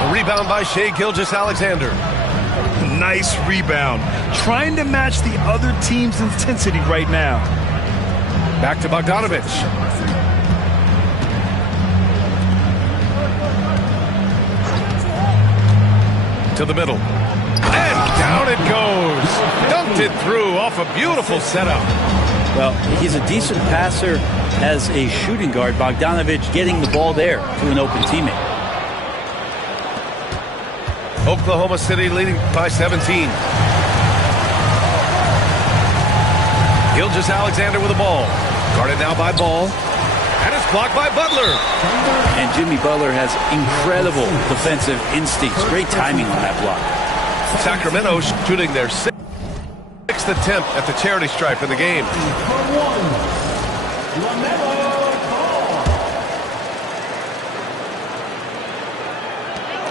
A rebound by Shai Gilgeous-Alexander. Nice rebound. Trying to match the other team's intensity right now. Back to Bogdanovich. To the middle. And down it goes. Dunked it through off a beautiful setup. Well, he's a decent passer as a shooting guard. Bogdanovich getting the ball there to an open teammate. Oklahoma City leading by 17. Gilgeous-Alexander with the ball. Guarded now by Ball. And it's blocked by Butler. And Jimmy Butler has incredible defensive instincts. Great timing on that block. Sacramento shooting their 6th attempt at the charity stripe in the game.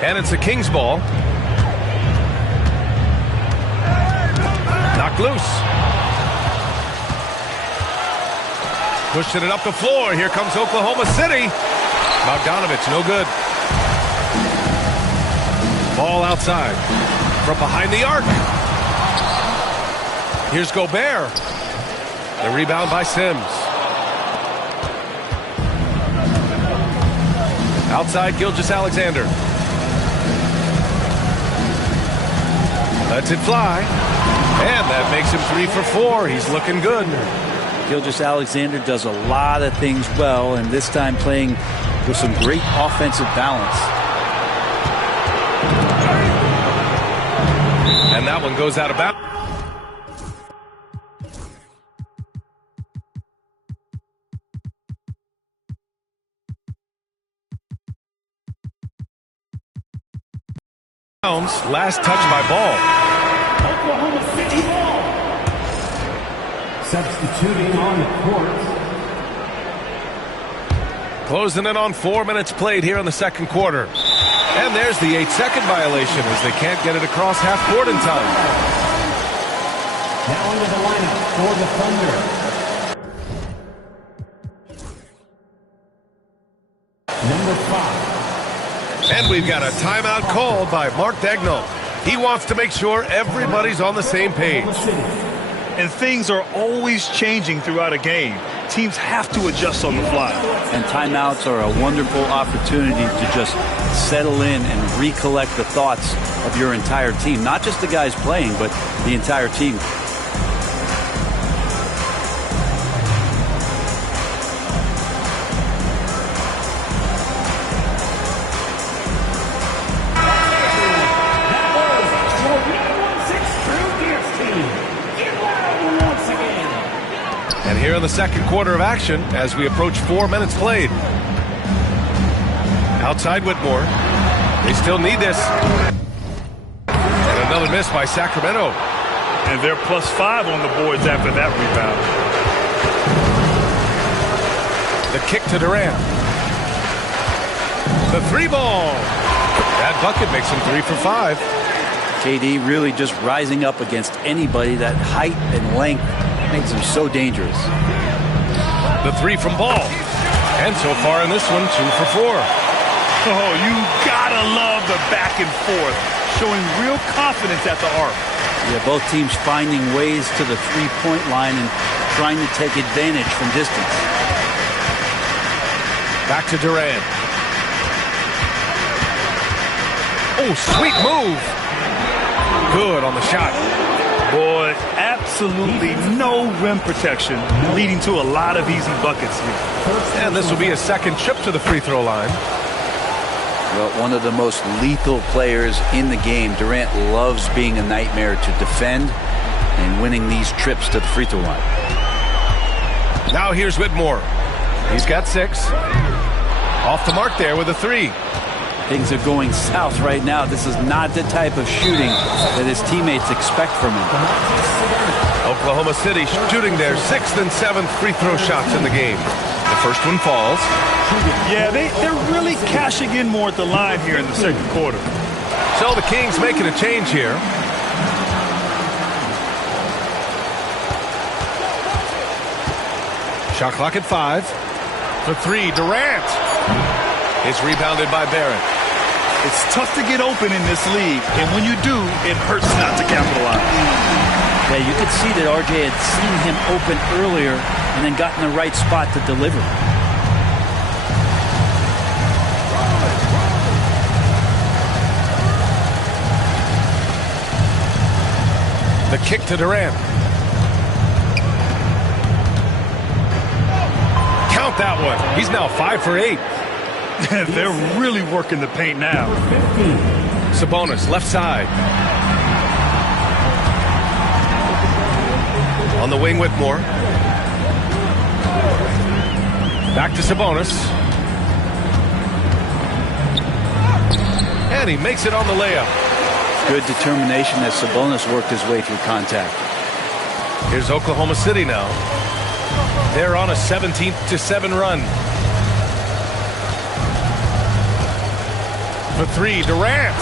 And it's a Kings ball. Knocked loose. Pushing it up the floor. Here comes Oklahoma City. Bogdanovich, no good. Ball outside. From behind the arc. Here's Gobert. The rebound by Sims. Outside Gilgeous-Alexander. Lets it fly. And that makes him 3 for 4. He's looking good. Gilgeous-Alexander does a lot of things well, and this time playing with some great offensive balance. And that one goes out of bounds. Last touch by Ball. Oklahoma City ball. Substituting on the court. Closing in on 4 minutes played here in the second quarter. And there's the 8-second violation as they can't get it across half court in time. Now into the lineup for the Thunder. Number 5. And we've got a timeout called by Mark Daigneault. He wants to make sure everybody's on the same page. And things are always changing throughout a game. Teams have to adjust on the fly. And timeouts are a wonderful opportunity to just settle in and recollect the thoughts of your entire team. Not just the guys playing, but the entire team. And here in the second quarter of action as we approach 4 minutes played. Outside Whitmore. They still need this. And another miss by Sacramento. And they're +5 on the boards after that rebound. The kick to Durant. The 3 ball. That bucket makes him 3 for 5. KD really just rising up against anybody. That height and length makes him so dangerous. The 3 from Ball. And so far in this one, 2 for 4. Oh, you gotta love the back and forth, showing real confidence at the arc. Yeah, both teams finding ways to the three-point line and trying to take advantage from distance. Back to Durant. Oh, sweet move. Good on the shot. Boy, absolutely no rim protection, leading to a lot of easy buckets here. And this will be a second trip to the free throw line. Well, one of the most lethal players in the game. Durant loves being a nightmare to defend and winning these trips to the free throw line. Now here's Whitmore. He's got 6. Off the mark there with a 3. Things are going south right now. This is not the type of shooting that his teammates expect from him. Oklahoma City shooting their 6th and 7th free throw shots in the game. The first one falls. Yeah, they're really cashing in more at the line here in the second quarter. So the Kings making a change here. Shot clock at 5. For 3, Durant. It's rebounded by Barrett. It's tough to get open in this league, and when you do, it hurts not to capitalize. Yeah, you could see that RJ had seen him open earlier and then got in the right spot to deliver. The kick to Durant. Count that one. He's now 5 for 8. They're really working the paint now. Sabonis, left side. On the wing, Whitmore. Back to Sabonis. And he makes it on the layup. Good determination as Sabonis worked his way through contact. Here's Oklahoma City now. They're on a 17-7 run. For 3, Durant.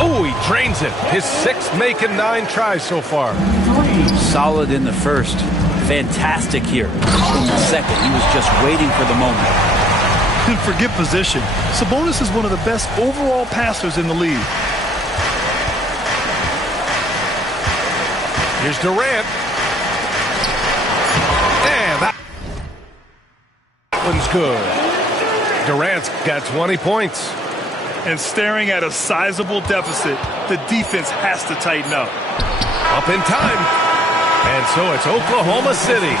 Oh, he drains it. His 6th make and 9 tries so far. Solid in the first. Fantastic here in the second. He was just waiting for the moment. And forget position. Sabonis is one of the best overall passers in the league. Here's Durant. And that one's good. Durant's got 20 points. And staring at a sizable deficit, the defense has to tighten up. Up in time. And so it's Oklahoma City.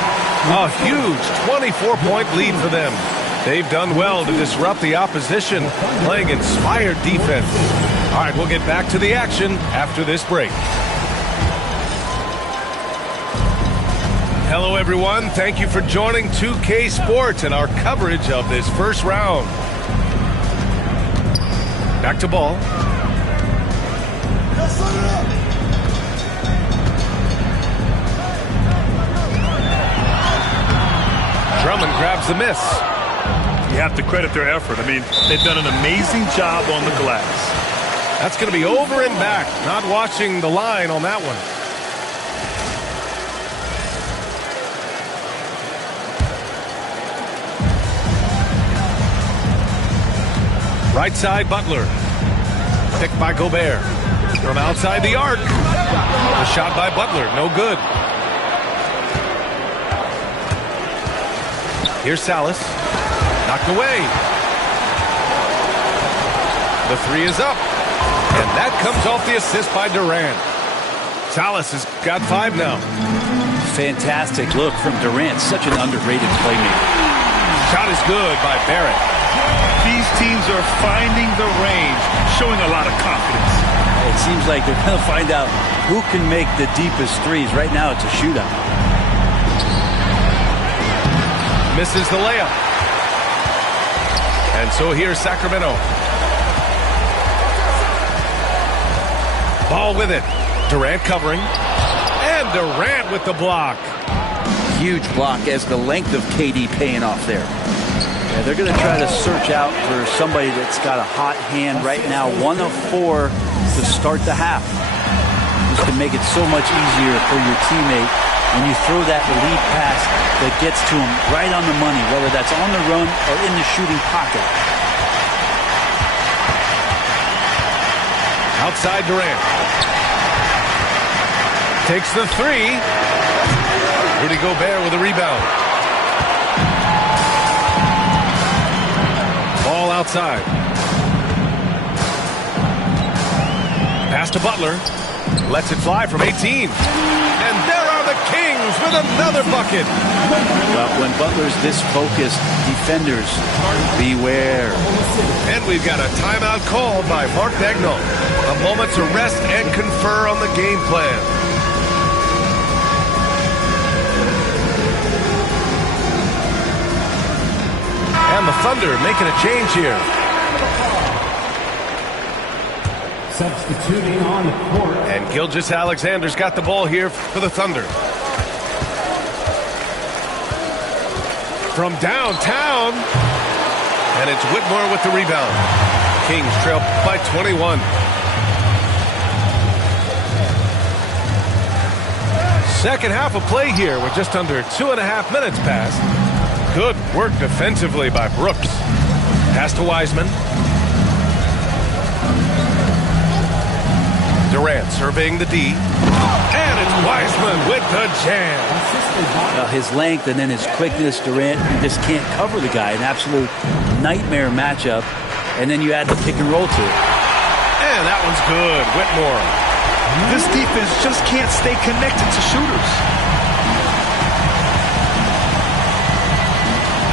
A huge 24-point lead for them. They've done well to disrupt the opposition, playing inspired defense. All right, we'll get back to the action after this break. Hello, everyone. Thank you for joining 2K Sports and our coverage of this first round. Back to Ball. Drummond grabs the miss. You have to credit their effort. I mean, they've done an amazing job on the glass. That's going to be over and back. Not watching the line on that one. Right side, Butler. Picked by Gobert. From outside the arc. The shot by Butler, no good. Here's Salas. Knocked away. The 3 is up. And that comes off the assist by Durant. Salas has got 5 now. Fantastic look from Durant. Such an underrated playmaker. Shot is good by Barrett. These teams are finding the range, showing a lot of confidence. It seems like they're going to find out who can make the deepest threes. Right now, it's a shootout. Misses the layup. And so here's Sacramento. Ball with it. Durant covering. And Durant with the block. Huge block as the length of KD paying off there. Yeah, they're going to try to search out for somebody that's got a hot hand right now. 1 of 4 to start the half. This can make it so much easier for your teammate when you throw that lead pass that gets to him right on the money, whether that's on the run or in the shooting pocket. Outside Durant. Takes the 3. Rudy Gobert with a rebound. Ball outside. Pass to Butler. Lets it fly from 18. And there are the Kings with another bucket. Well, when Butler's this focused, defenders, beware. And we've got a timeout called by Mark Daigneault. A moment to rest and confer on the game plan. And the Thunder making a change here. Substituting on the court. And Gilgeous-Alexander's got the ball here for the Thunder. From downtown. And it's Whitmore with the rebound. Kings trail by 21. Second half of play here with just under 2.5 minutes passed. Good work defensively by Brooks. Pass to Wiseman. Durant surveying the D. And it's Wiseman with the jam. His length and then his quickness, Durant, you just can't cover the guy. An absolute nightmare matchup. And then you add the pick and roll to it. And that one's good. Whitmore. This defense just can't stay connected to shooters.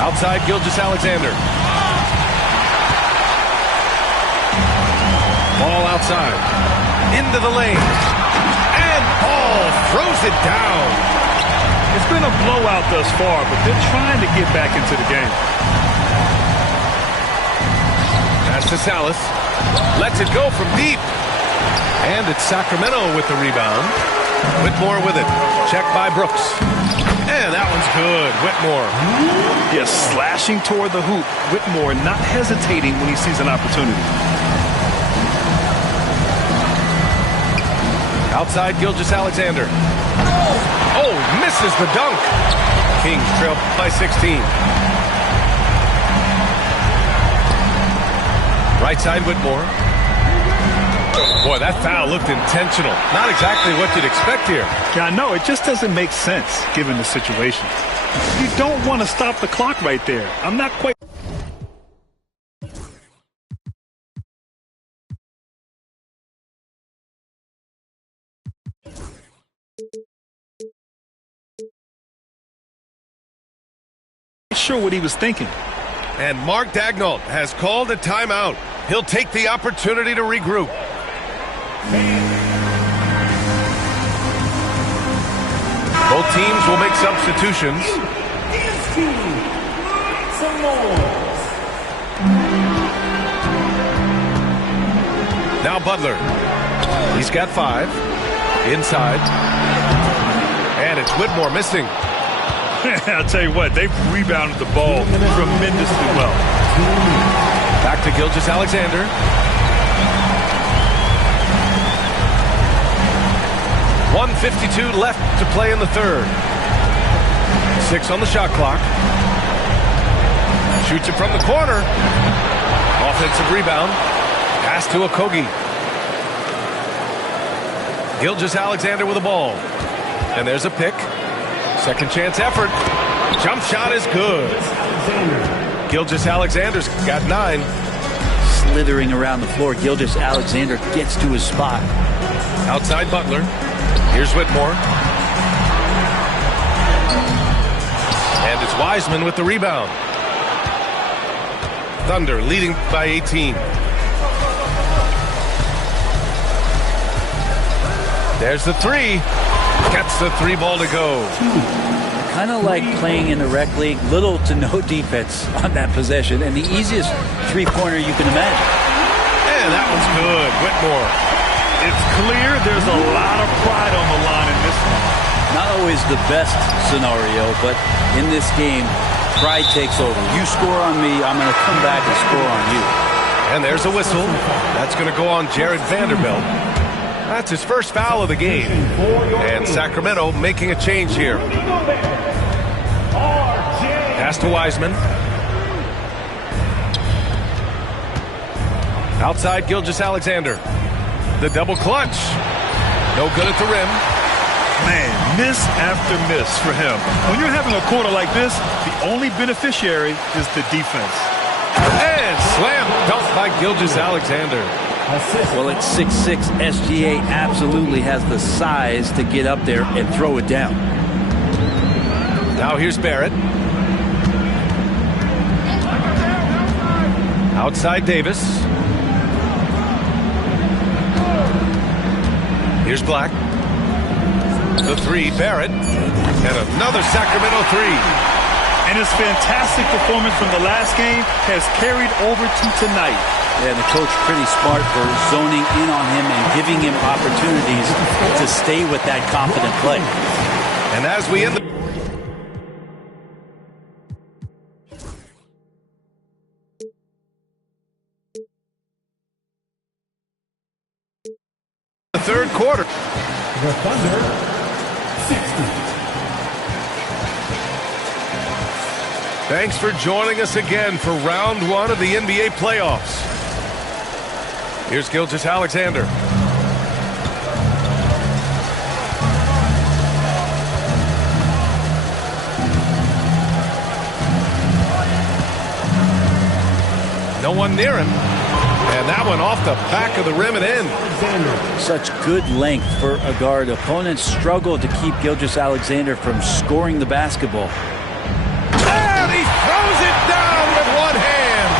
Outside Gilgeous-Alexander. Ball outside. Into the lane. And Ball throws it down. It's been a blowout thus far, but they're trying to get back into the game. Pass to Salas. Lets it go from deep. And it's Sacramento with the rebound. Whitmore with it. Checked by Brooks. And that one's good. Whitmore. Yes, slashing toward the hoop. Whitmore not hesitating when he sees an opportunity. Outside Gilgeous-Alexander. Oh, misses the dunk. Kings trail by 16. Right side Whitmore. Boy, that foul looked intentional. Not exactly what you'd expect here. Yeah, I know. It just doesn't make sense given the situation. You don't want to stop the clock right there. I'm not quite... sure what he was thinking. And Mark Daigneault has called a timeout. He'll take the opportunity to regroup. Both teams will make substitutions. Now Butler. He's got 5. Inside. And it's Whitmore missing. I'll tell you what, they've rebounded the ball tremendously well. Back to Gilgeous-Alexander. .152 left to play in the third. 6 on the shot clock. Shoots it from the corner. Offensive rebound. Pass to Okogie. Gilgeous-Alexander with the ball. And there's a pick. Second chance effort. Jump shot is good. Gilgeous-Alexander's got 9. Slithering around the floor, Gilgeous-Alexander gets to his spot. Outside Butler. Here's Whitmore. And it's Wiseman with the rebound. Thunder leading by 18. There's the 3. Gets the 3 ball to go. Kind of like playing in the rec league, little to no defense on that possession, and the easiest three-pointer you can imagine. And that one's good. Whitmore. It's clear there's a lot of pride on the line in this one. Not always the best scenario, but in this game, pride takes over. You score on me, I'm going to come back and score on you. And there's a whistle. That's going to go on Jared Vanderbilt. That's his first foul of the game. And Sacramento making a change here. Pass to Wiseman. Outside Gilgeous-Alexander. The double clutch. No good at the rim. Man, miss after miss for him. When you're having a quarter like this, the only beneficiary is the defense. And slam dunk by Gilgeous-Alexander. Well, at 6'6", SGA absolutely has the size to get up there and throw it down. Now here's Barrett. Outside Davis. Here's Black. The three, Barrett. And another Sacramento three. And his fantastic performance from the last game has carried over to tonight. Yeah, and the coach pretty smart for zoning in on him and giving him opportunities to stay with that confident play. And as we end the third quarter. The Thunder, 60. Thanks for joining us again for round one of the NBA playoffs. Here's Gilgeous-Alexander. No one near him. And that one off the back of the rim and in. Such good length for a guard. Opponents struggle to keep Gilgeous-Alexander from scoring the basketball. And he throws it down with one hand.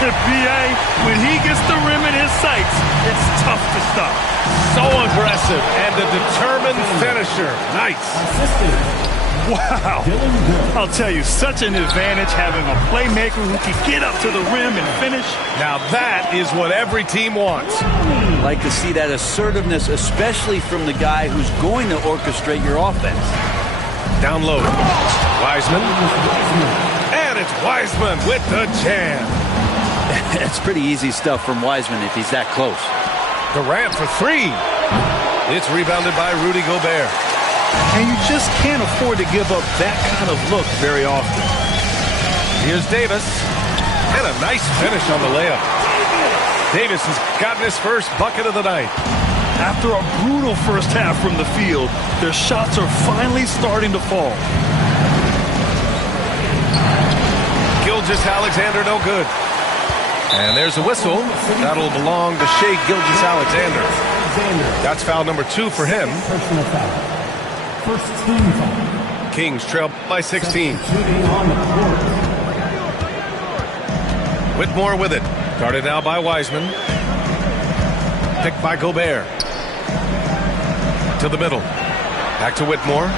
The BA, when he gets the rim in his sights, it's tough to stop. So aggressive and a determined finisher. Nice. Wow. I'll tell you, such an advantage having a playmaker who can get up to the rim and finish. Now that is what every team wants. Like to see that assertiveness, especially from the guy who's going to orchestrate your offense. Down low. Wiseman. And it's Wiseman with the jam. It's pretty easy stuff from Wiseman if he's that close. Durant for three. It's rebounded by Rudy Gobert. And you just can't afford to give up that kind of look very often. Here's Davis. And a nice finish on the layup. Davis has gotten his first bucket of the night. After a brutal first half from the field, their shots are finally starting to fall. Gilgeous-Alexander no good. And there's a whistle. That'll belong to Shai Gilgeous-Alexander. That's foul number 2 for him. Personal foul. First team foul. Kings trail by 16. Shooting on the court. Whitmore with it. Guarded now by Wiseman. Picked by Gobert. To the middle. Back to Whitmore.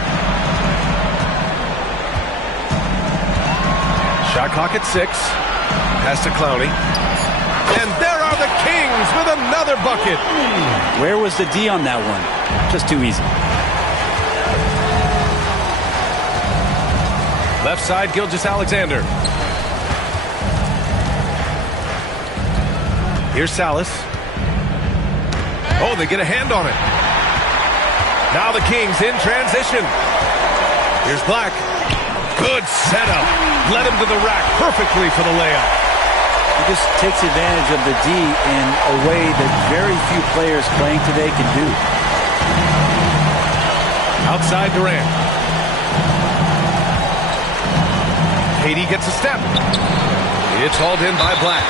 Shot clock at 6. Pass to Clowney. And there are the Kings with another bucket. Where was the D on that one? Just too easy. Left side, Gilgeous-Alexander. Here's Salas. Oh, they get a hand on it. Now the Kings in transition. Here's Black. Good setup. Led him to the rack perfectly for the layup. He just takes advantage of the D in a way that very few players playing today can do. Outside Durant. Katie gets a step. It's hauled in by Black.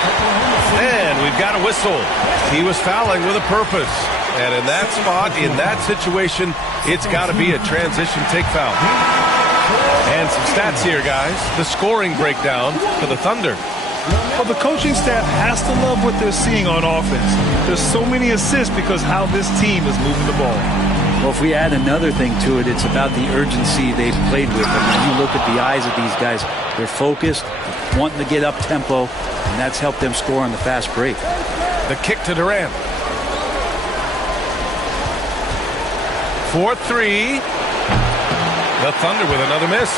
And we've got a whistle. He was fouling with a purpose. And in that spot, in that situation, it's got to be a transition take foul. And some stats here, guys. The scoring breakdown for the Thunder. Well, the coaching staff has to love what they're seeing on offense. There's so many assists because how this team is moving the ball. Well, if we add another thing to it, it's about the urgency they've played with. I mean, you look at the eyes of these guys. They're focused, wanting to get up tempo, and that's helped them score on the fast break. The kick to Durant. 4-3. The Thunder with another miss.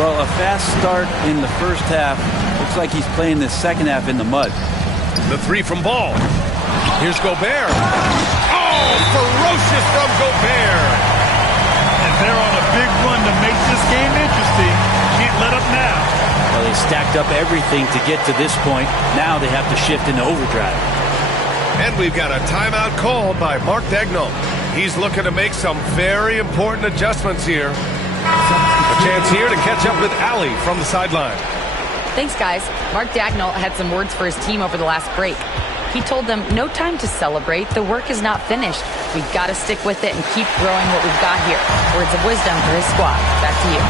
Well, a fast start in the first half. Looks like he's playing the second half in the mud. The three from Ball. Here's Gobert. Oh, ferocious from Gobert. And they're on a big run to make this game interesting. Can't let up now. Well, they stacked up everything to get to this point. Now they have to shift into overdrive. And we've got a timeout called by Mark Daigneault. He's looking to make some very important adjustments here. A chance here to catch up with Allie from the sideline. Thanks, guys. Mark Daigneault had some words for his team over the last break. He told them, no time to celebrate. The work is not finished. We've got to stick with it and keep growing what we've got here. Words of wisdom for his squad. Back to you.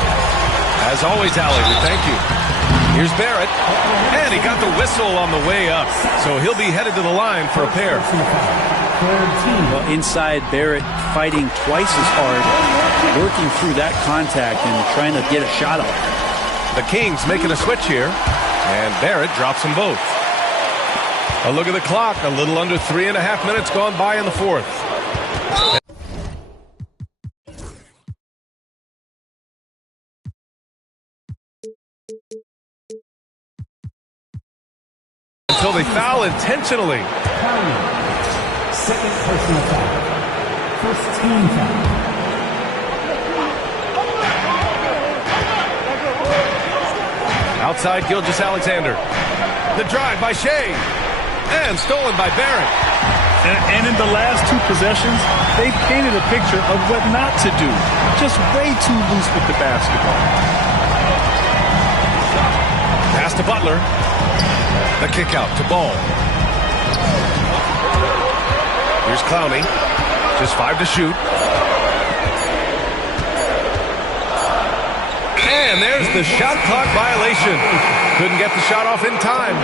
As always, Allie, we thank you. Here's Barrett. And he got the whistle on the way up. So he'll be headed to the line for a pair. Well, inside, Barrett fighting twice as hard, working through that contact and trying to get a shot off. The Kings making a switch here. And Barrett drops them both. A look at the clock. A little under 3.5 minutes gone by in the fourth. Until they foul intentionally. Second personal foul. First team foul. Outside Gilgeous-Alexander. The drive by Shea. And stolen by Barrett. And in the last two possessions, they've painted a picture of what not to do. Just way too loose with the basketball. Pass to Butler. The kick out to Ball. Here's Clowney. Just 5 to shoot. And there's the shot clock violation. Couldn't get the shot off in time.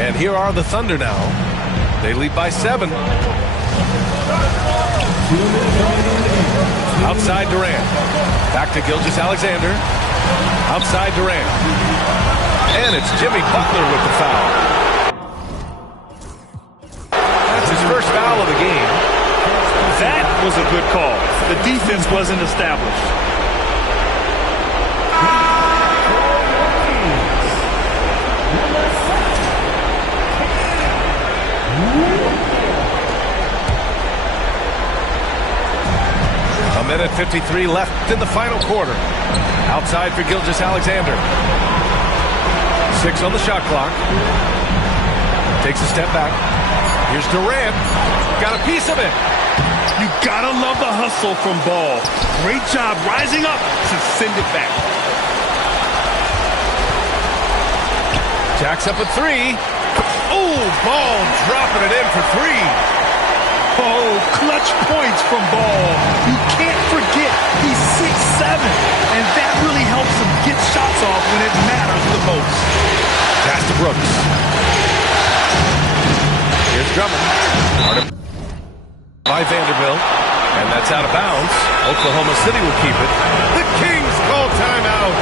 And here are the Thunder now. They lead by 7. Outside Durant. Back to Gilgeous-Alexander. Outside Durant. And it's Jimmy Butler with the foul. That's his first foul of the game. That was a good call. The defense wasn't established. A minute 53 left in the final quarter. Outside for Gilgeous-Alexander. 6 on the shot clock. Takes a step back. Here's Durant. Got a piece of it. You gotta love the hustle from Ball. Great job rising up to send it back. Jacks up a 3. Oh, Ball dropping it in for 3. Oh, clutch points from Ball. You can't forget he's 6'7", and that really helps him get shots off when it matters the most. Pass to Brooks. Here's Drummond. By Vanderbilt. And that's out of bounds. Oklahoma City will keep it. The Kings call timeout.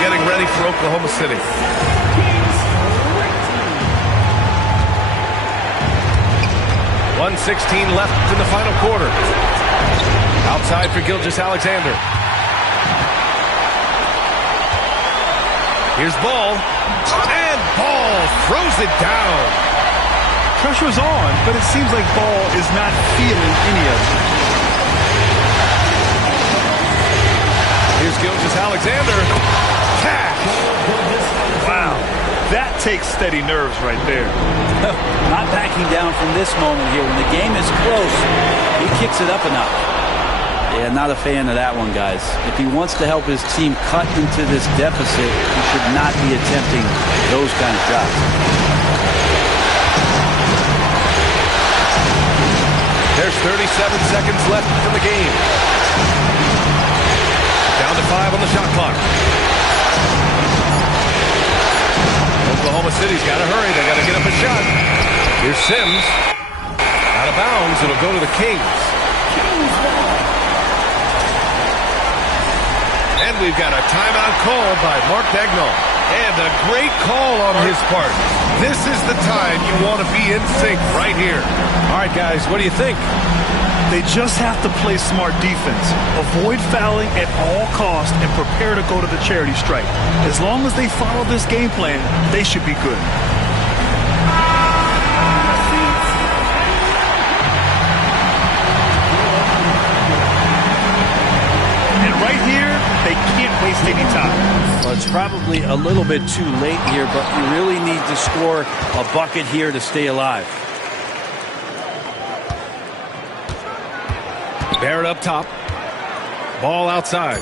Getting ready for Oklahoma City. .116 left in the final quarter. Outside for Gilgeous-Alexander. Here's Ball. And Ball throws it down. Pressure's on, but it seems like Ball is not feeling any of it. Here's Gilgeous-Alexander. Cash. Wow. That takes steady nerves right there. Not backing down from this moment here. When the game is close, he kicks it up a notch. Yeah, not a fan of that one, guys. If he wants to help his team cut into this deficit, he should not be attempting those kind of shots. There's 37 seconds left in the game. shot. Oklahoma City's got to hurry. They got to get up a shot. Here's Sims. Out of bounds. It'll go to the Kings. And we've got a timeout call by Mark Dagnall. And a great call on his part. This is the time you want to be in sync right here. All right, guys, what do you think? They just have to play smart defense. Avoid fouling at all costs and prepare to go to the charity stripe. As long as they follow this game plan, they should be good. And right here, they can't waste any time. Well, it's probably a little bit too late here, but you really need to score a bucket here to stay alive. Barrett up top. Ball outside.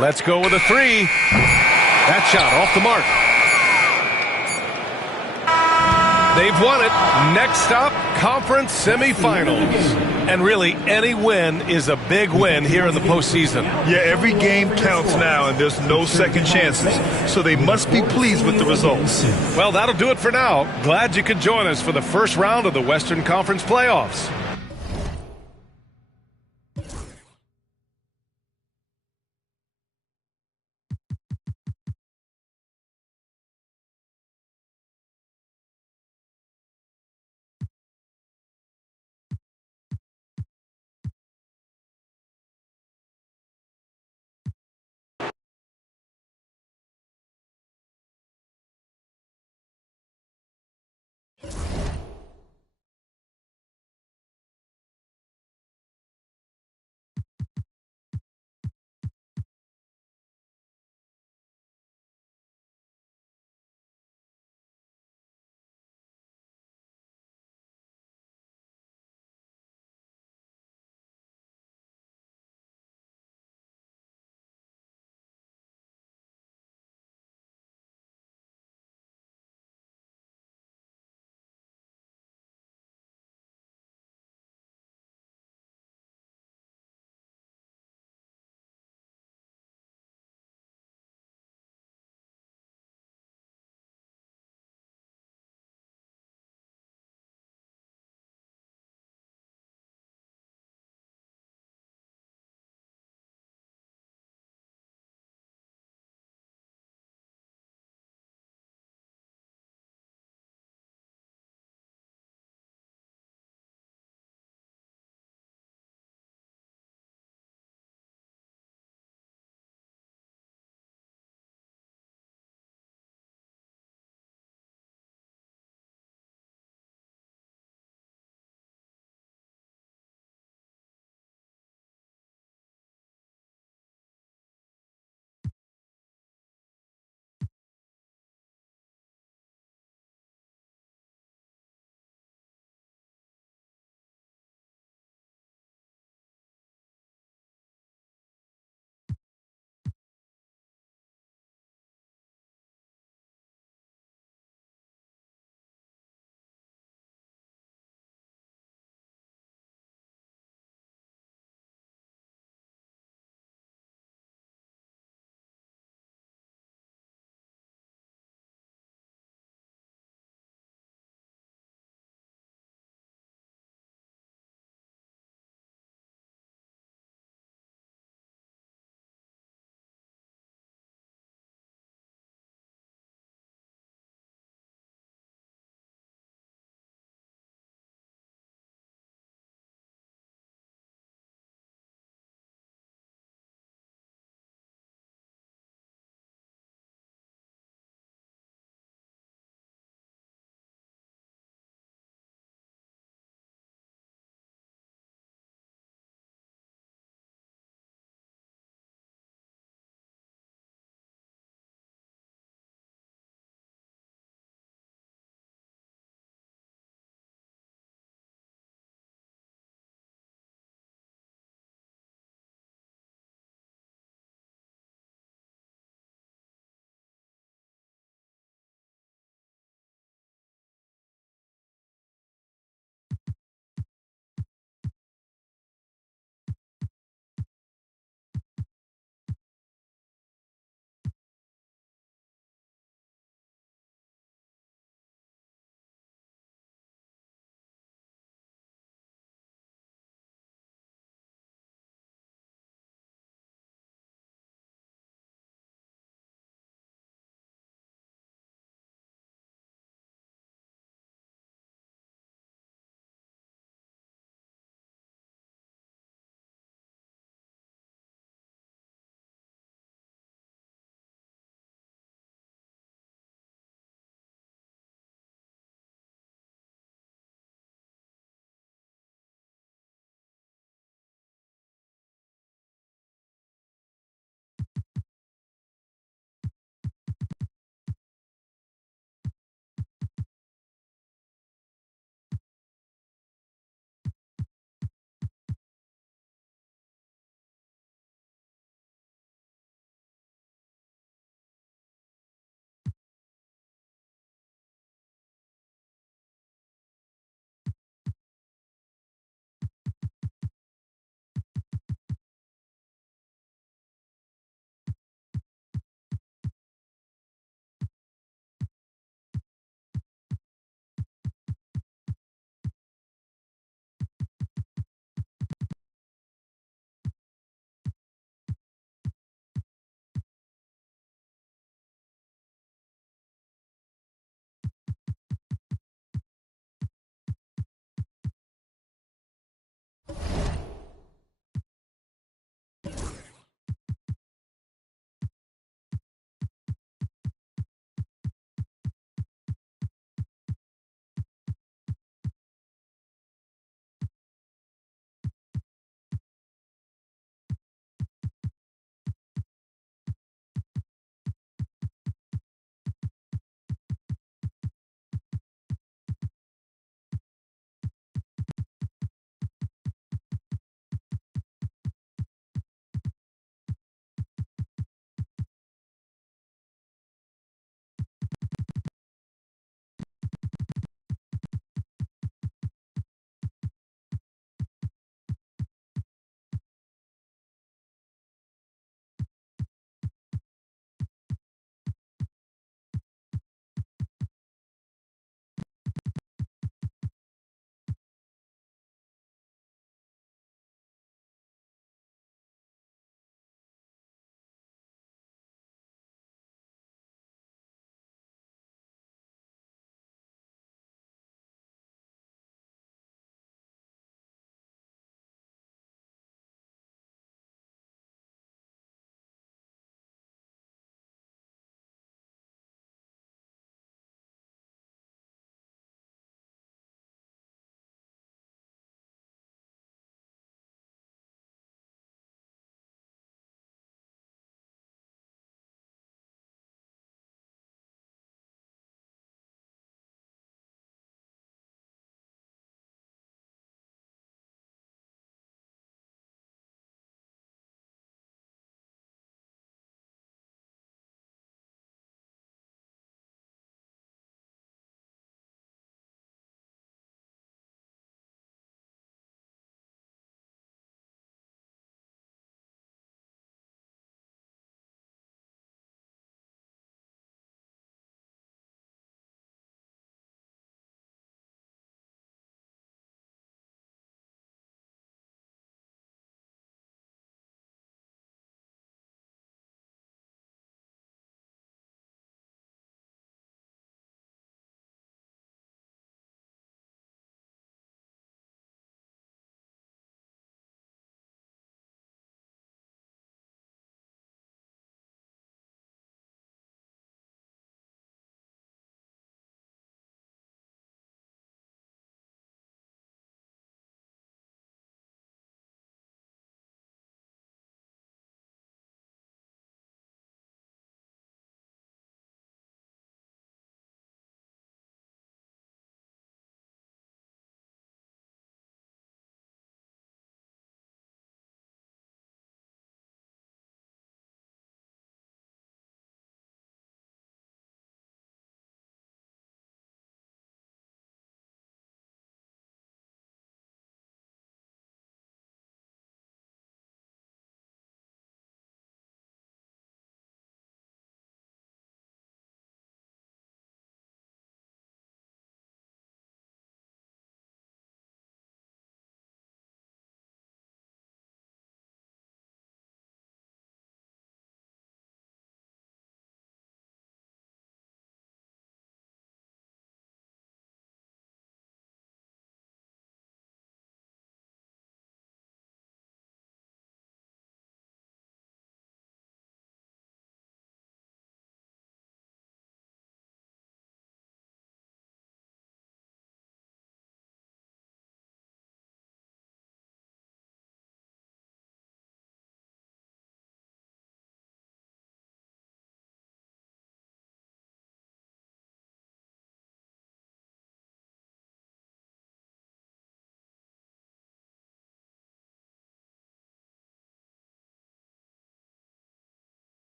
Let's go with a three. That shot off the mark. They've won it. Next stop, conference semifinals. And really, any win is a big win here in the postseason. Yeah, every game counts now, and there's no second chances. So they must be pleased with the results. Well, that'll do it for now. Glad you could join us for the first round of the Western Conference playoffs.